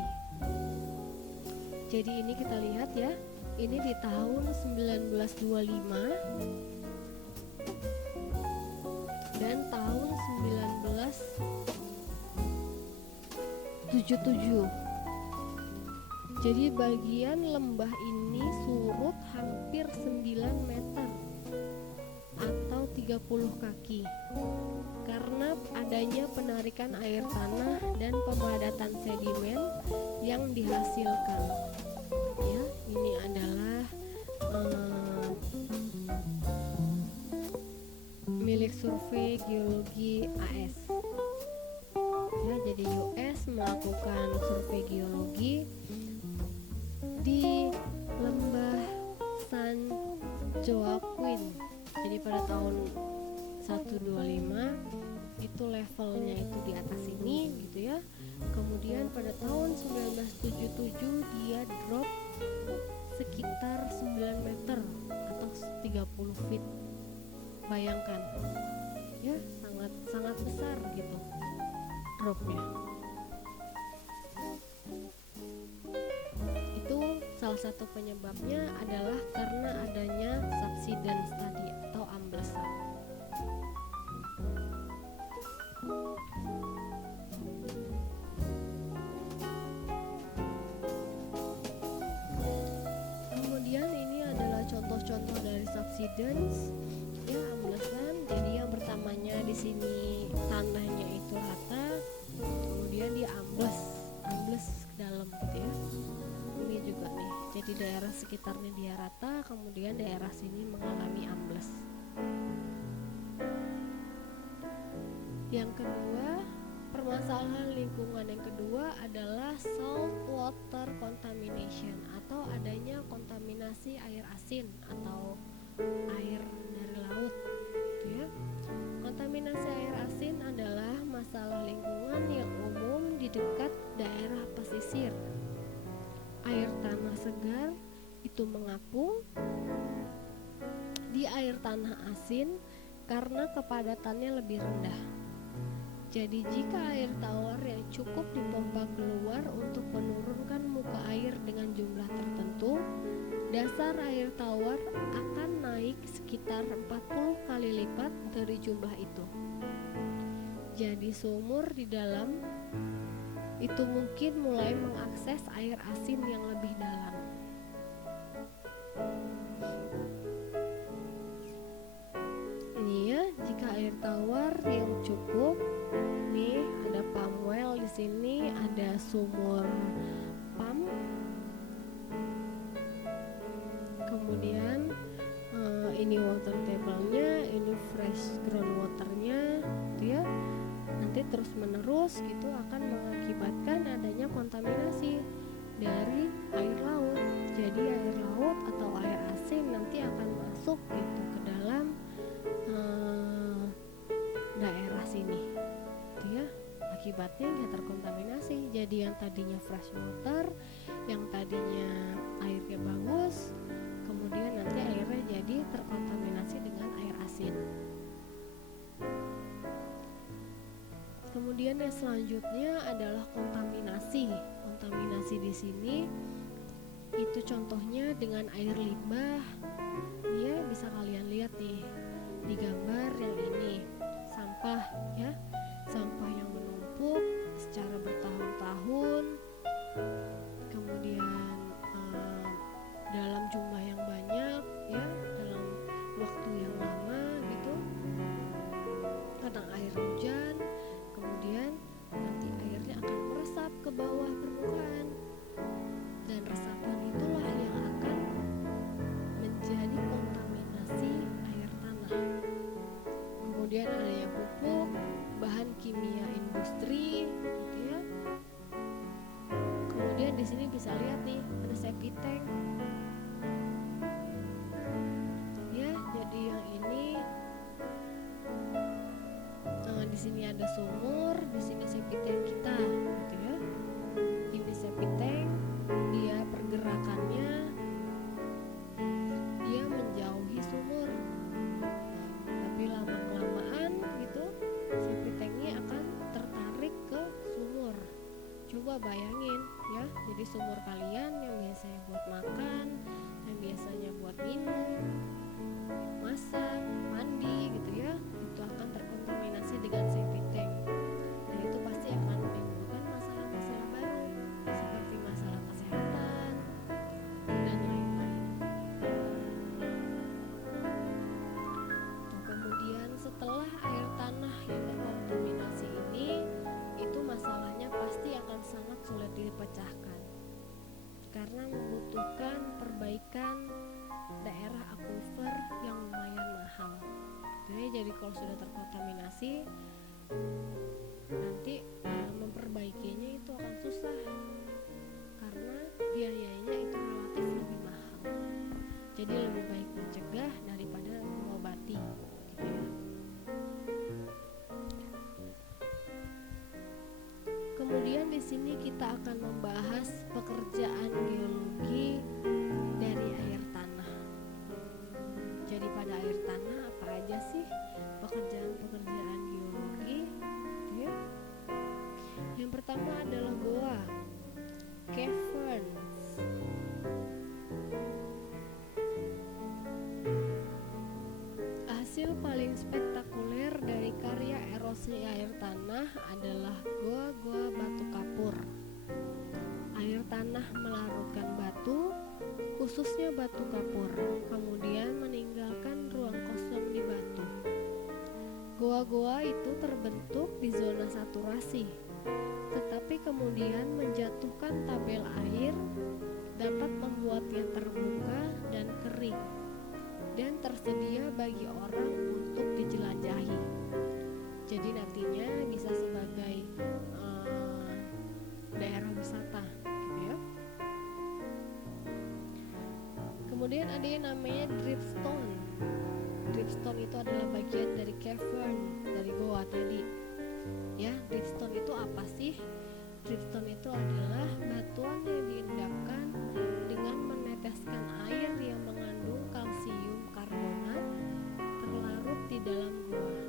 Jadi ini kita lihat ya, ini di tahun 1925 dan tahun 1977. Jadi bagian lembah ini surut hampir 9 meter. atau 30 kaki karena adanya penarikan air tanah dan pemadatan sedimen yang dihasilkan. Ya, ini adalah milik Survei Geologi AS. Ya, jadi US melakukan survei geologi di lembah San Joaquin. Jadi pada tahun 125 itu levelnya itu di atas ini gitu ya. Kemudian pada tahun 1977 dia drop sekitar 9 meter atau 30 feet. Bayangkan ya, sangat besar gitu dropnya. Itu salah satu penyebabnya adalah karena adanya subsidence tadi atau amblesan. Kemudian ini adalah contoh-contoh dari subsidence ya, amblesan. Jadi yang pertamanya di sini tanahnya itu rata, kemudian dia ambles ke dalam gitu ya. Ini juga nih, jadi daerah sekitarnya dia rata, kemudian daerah sini mengalami ambles. Yang kedua, permasalahan lingkungan yang kedua adalah salt water contamination atau adanya kontaminasi air asin atau air dari laut gitu ya. Kontaminasi air asin adalah masalah lingkungan yang umum di dekat daerah pesisir. Air tanah segar itu mengapung di air tanah asin karena kepadatannya lebih rendah. Jadi jika air tawar yang cukup dipompa keluar untuk menurunkan muka air dengan jumlah tertentu, dasar air tawar akan naik sekitar 40 kali lipat dari jumlah itu. Jadi sumur di dalam itu mungkin mulai mengakses air asin yang lebih dalam. Ini ya, jika air tawar yang cukup, nih ada pump well di sini, ada sumur pump. Kemudian ini water table-nya, ini fresh groundwater-nya, gitu ya. Nanti terus menerus gitu akan mengakibatkan adanya kontaminasi dari air laut. Jadi air laut atau air asin nanti akan masuk gitu ke dalam daerah sini, gitu ya. Akibatnya ya terkontaminasi. Jadi yang tadinya fresh water, yang tadinya airnya bagus, kemudian nanti airnya jadi terkontaminasi dengan air asin. Kemudian yang selanjutnya adalah kontaminasi. Kontaminasi di sini itu contohnya dengan air limbah. Ya, bisa kalian lihat nih di gambar yang ini. Sampah ya. Sampah yang menumpuk secara bertahun-tahun. Kemudian dalam jumlah yang banyak ya, dalam waktu yang lama gitu. Kadang air hujan, kemudian nanti airnya akan meresap ke bawah permukaan, dan resapan itulah yang akan menjadi kontaminasi air tanah. Kemudian ada yang pupuk, bahan kimia industri gitu ya. Kemudian di sini bisa lihat nih ada septic tank ya. Jadi yang ini di sini ada sumur, di sini septic tank kita gitu ya. Ini septic tank, dia pergerakannya dia menjauhi sumur, tapi lama-kelamaan gitu septic tanknya akan tertarik ke sumur. Coba bayangin ya, jadi sumur kalian yang biasanya buat makan, yang biasanya buat minum, masak, mandi gitu ya, itu akan terkontaminasi dengan septic tank. Jadi kalau sudah terkontaminasi, nanti memperbaikinya itu akan susah karena biayanya itu relatif lebih mahal. Jadi lebih baik mencegah daripada mengobati, gitu ya. Kemudian di sini kita akan membahas pekerjaan geologi dari air tanah. Jadi pada air tanah apa aja sih pekerjaan-pekerjaan geologi, gitu ya. Yang pertama adalah goa, caverns. Hasil paling spektakuler dari karya erosi air tanah adalah goa-goa batu kapur. Air tanah melarutkan batu, khususnya batu kapur, kemudian meninggalkan ruang kosong di batu. Goa-goa itu terbentuk di zona saturasi, tetapi kemudian menjatuhkan tabel air dapat membuatnya terbuka dan kering dan tersedia bagi orang untuk dijelajahi. Jadi nantinya bisa sebagai daerah wisata, gitu ya. Kemudian ada yang namanya dripstone. Dripstone itu adalah bagian dari cavern, dari goa tadi. Ya, dripstone itu apa sih? Dripstone itu adalah batuan yang diendapkan dengan meneteskan air yang mengandung kalsium karbonat terlarut di dalam goa.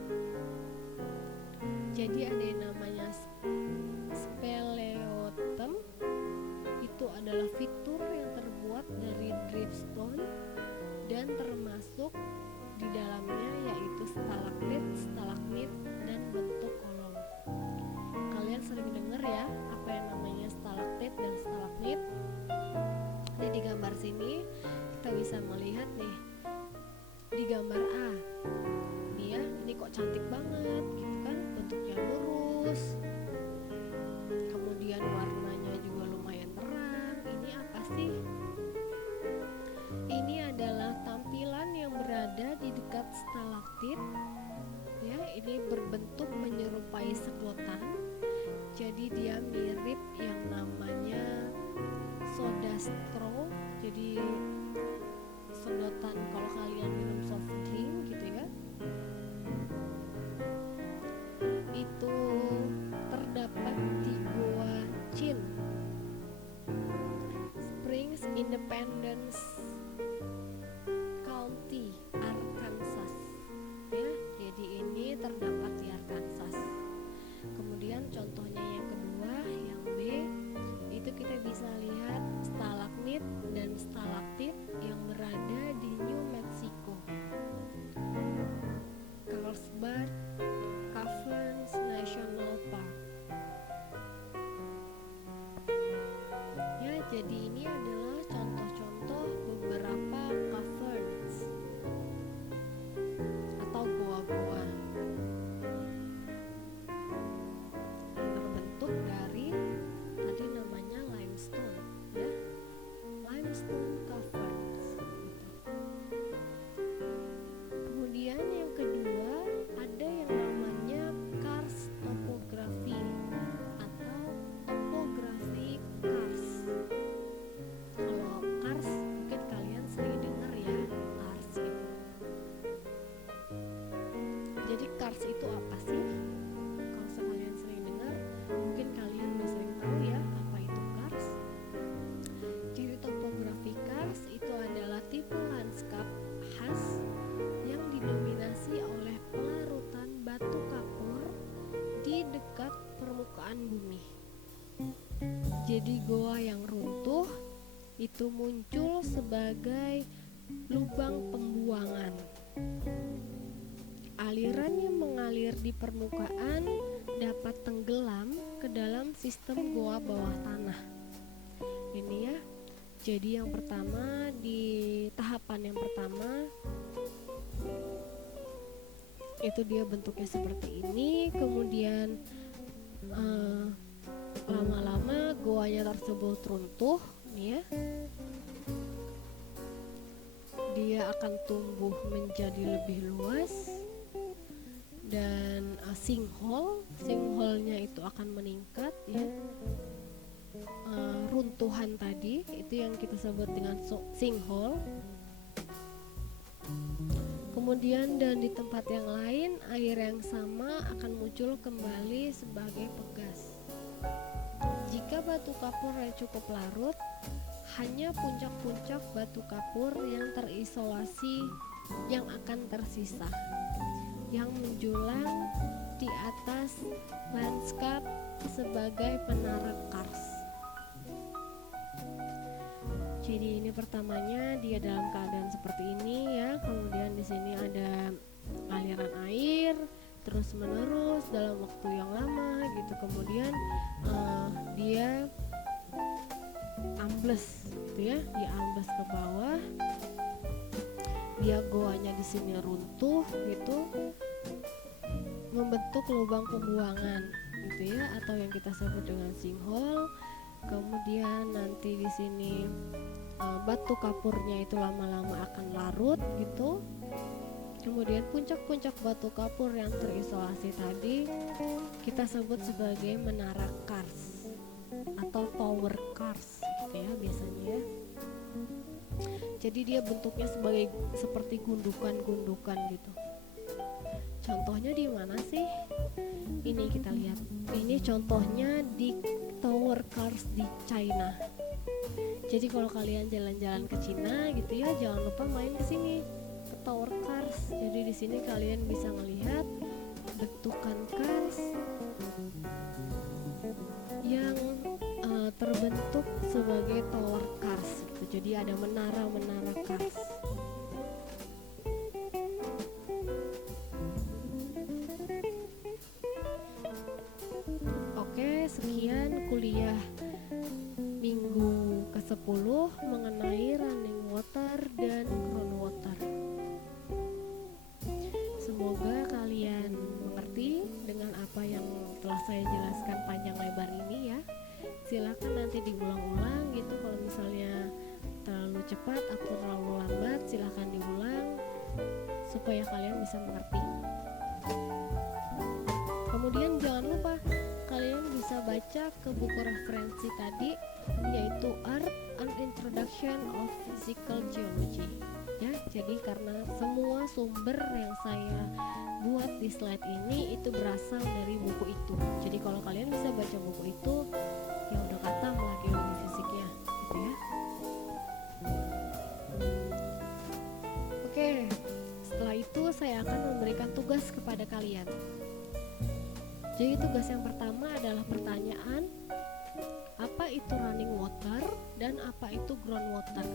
Jadi ada yang namanya speleotem, itu adalah fitur yang terbuat dari dripstone dan termasuk di dalamnya yaitu stalaktit, stalagmit, dan bentuk kolom. Kalian sering dengar ya apa yang namanya stalaktit dan stalagmit. Jadi di gambar sini kita bisa melihat nih di gambar A. Ini ya, ini kok cantik banget gitu kan, bentuknya lurus. Kemudian warnanya juga lumayan terang. Ini apa sih? Ini adalah tampilan yang berada di dekat stalaktit. Ya, ini berbentuk menyerupai sedotan. Jadi dia mirip yang namanya soda straw. Jadi sedotan kalau kalian minum soft drink gitu ya. Itu terdapat di Goa Chin Springs, Independence County, Arkansas. Ya, jadi ini terdapat di Arkansas. Kemudian contohnya yang kedua, yang B, itu kita bisa lihat stalagmit dan stalaktit yang berada di New Mexico, Carlsbad Caverns National Park. Ya, jadi ini adalah contoh-contoh beberapa caverns atau goa-goa yang terbentuk dari tadi namanya limestone, ya, limestone caverns gitu. Kemudian yang kedua ada yang namanya karst topography atau topografi karst. Kalau karst mungkin kalian sering dengar ya, karst gitu. Jadi karst itu apa sih? Kalau kalian sering dengar, mungkin kalian udah sering tahu ya apa itu karst. Jadi topografi karst itu adalah tipe lanskap khas yang didominasi oleh pelarutan batu kapur di dekat permukaan bumi. Jadi goa yang runtuh itu muncul sebagai lubang pembuangan. Aliran yang mengalir di permukaan dapat tenggelam ke dalam sistem goa bawah tanah. Ini ya. Jadi yang pertama, di tahapan yang pertama itu dia bentuknya seperti ini. Kemudian lama-lama goanya tersebut runtuh, nih ya. Dia akan tumbuh menjadi lebih luas dan sinkhole-nya itu akan meningkat ya. Runtuhan tadi itu yang kita sebut dengan sinkhole. Kemudian dan di tempat yang lain air yang sama akan muncul kembali sebagai pegas. Jika batu kapurnya cukup larut, hanya puncak-puncak batu kapur yang terisolasi yang akan tersisa, yang menjulang di atas lanskap sebagai menara kars. Jadi ini pertamanya dia dalam keadaan seperti ini ya. Kemudian di sini ada aliran air terus menerus dalam waktu yang lama gitu. Kemudian dia ambles gitu ya, dia ambles ke bawah. Dia goanya di sini runtuh gitu, membentuk lubang pembuangan gitu ya, atau yang kita sebut dengan sinkhole. Kemudian nanti di sini batu kapurnya itu lama-lama akan larut gitu. Kemudian puncak-puncak batu kapur yang terisolasi tadi kita sebut sebagai menara kars atau tower kars gitu ya biasanya ya. Jadi dia bentuknya seperti gundukan-gundukan gitu. Contohnya di mana sih? Ini kita lihat. Ini contohnya di tower kars di China. Jadi kalau kalian jalan-jalan ke Cina gitu ya, jangan lupa main ke sini, ke tower kars. Jadi di sini kalian bisa melihat bentukan kars yang terbentuk sebagai tower kars gitu. Jadi ada menara-menara kars. Oke, sekian kuliah minggu ke-10 mengenai running water dan groundwater. Semoga kalian mengerti dengan apa yang telah saya jelaskan panjang lebar ini ya. Silakan nanti diulang-ulang gitu, kalau misalnya terlalu cepat atau terlalu lambat silakan diulang supaya kalian bisa mengerti. Kemudian jangan lupa kalian bisa baca ke buku referensi tadi, yaitu Art and Introduction of Physical Geology ya. Jadi karena semua sumber yang saya buat di slide ini itu berasal dari buku itu. Jadi kalau kalian bisa baca buku itu, ya udah khatam lah geologi fisiknya gitu ya. Oke, setelah itu saya akan memberikan tugas kepada kalian. Jadi tugas yang pertama adalah pertanyaan, apa itu running water dan apa itu groundwater?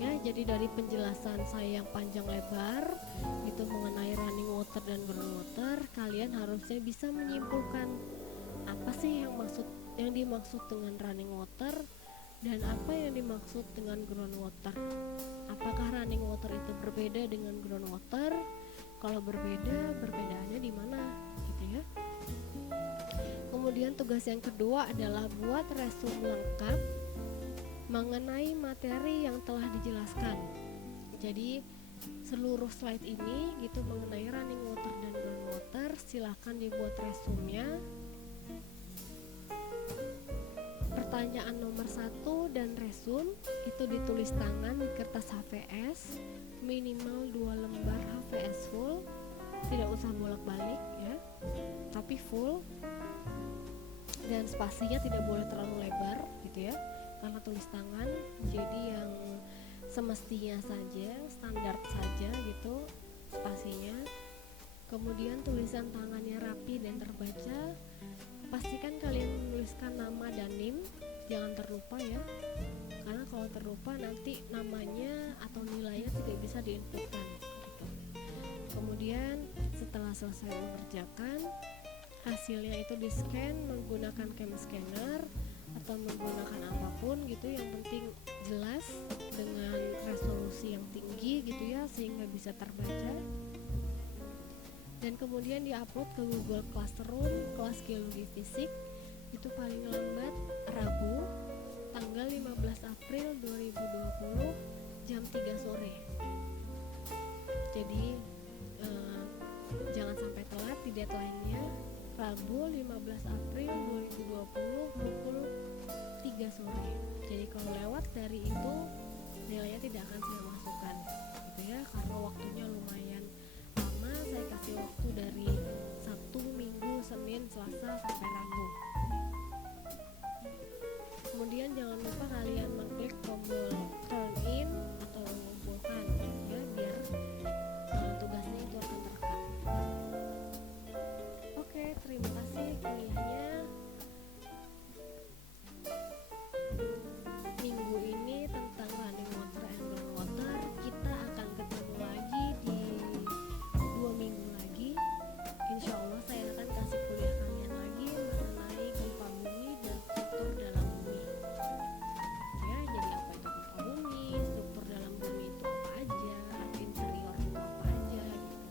Ya, jadi dari penjelasan saya yang panjang lebar itu mengenai running water dan groundwater, kalian harusnya bisa menyimpulkan apa sih yang dimaksud dengan running water dan apa yang dimaksud dengan groundwater. Apakah running water itu berbeda dengan groundwater? Kalau berbeda, perbedaannya di mana? Ya. Kemudian tugas yang kedua adalah buat resume lengkap mengenai materi yang telah dijelaskan. Jadi seluruh slide ini gitu mengenai running water dan groundwater, silahkan dibuat resumenya. Pertanyaan nomor 1 dan resume itu ditulis tangan di kertas HVS, minimal 2 lembar HVS full, tidak usah bolak-balik ya, tapi full, dan spasinya tidak boleh terlalu lebar gitu ya, karena tulis tangan. Jadi yang semestinya saja, standar saja gitu spasinya. Kemudian tulisan tangannya rapi dan terbaca. Pastikan kalian menuliskan nama dan NIM, jangan terlupa ya, karena kalau terlupa nanti namanya atau nilainya tidak bisa diinputkan gitu. Kemudian setelah selesai mengerjakan, hasilnya itu di scan menggunakan cam scanner atau menggunakan apapun gitu, yang penting jelas dengan resolusi yang tinggi gitu ya, sehingga bisa terbaca. Dan kemudian diupload ke Google Classroom kelas geologi fisik itu paling lambat Rabu tanggal 15 April 2020 jam 3 sore. Jadi Jangan sampai telat di deadline-nya Rabu 15 April 2020 pukul 3 sore. Jadi kalau lewat dari itu nilainya tidak akan saya masukkan gitu ya, karena waktunya lumayan lama. Saya kasih waktu dari Sabtu, Minggu, Senin, Selasa sampai Rabu. Kemudian jangan lupa kalian mengklik tombol turn in atau mengumpulkan ya, biar tugasnya itu akan terekam. Oke, terima kasih kuliahnya. Minggu ini tentang running water and groundwater. Kita akan ketemu lagi di 2 minggu lagi. Insya Allah saya akan kasih kuliah kalian lagi mengenai gempa bumi dan struktur dalam bumi. Ya, jadi apa itu gempa bumi, struktur dalam bumi itu apa aja, interior itu apa aja gitu.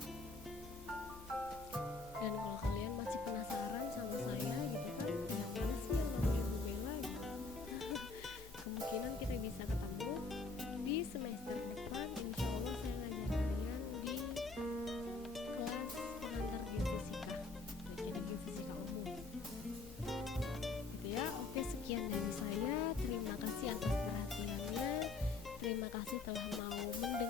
Dan kalau kalian masih penasaran sama saya gitu kan, yang mana sih yang namanya Bu Bella gitu. Kemungkinan kita bisa ketemu di semester depan. Insya Allah saya ngajar kalian di kelas pengantar geofisika, jadi geofisika umum gitu ya. Oke, sekian dari saya. Terima kasih atas perhatiannya. Terima kasih telah mau mendengar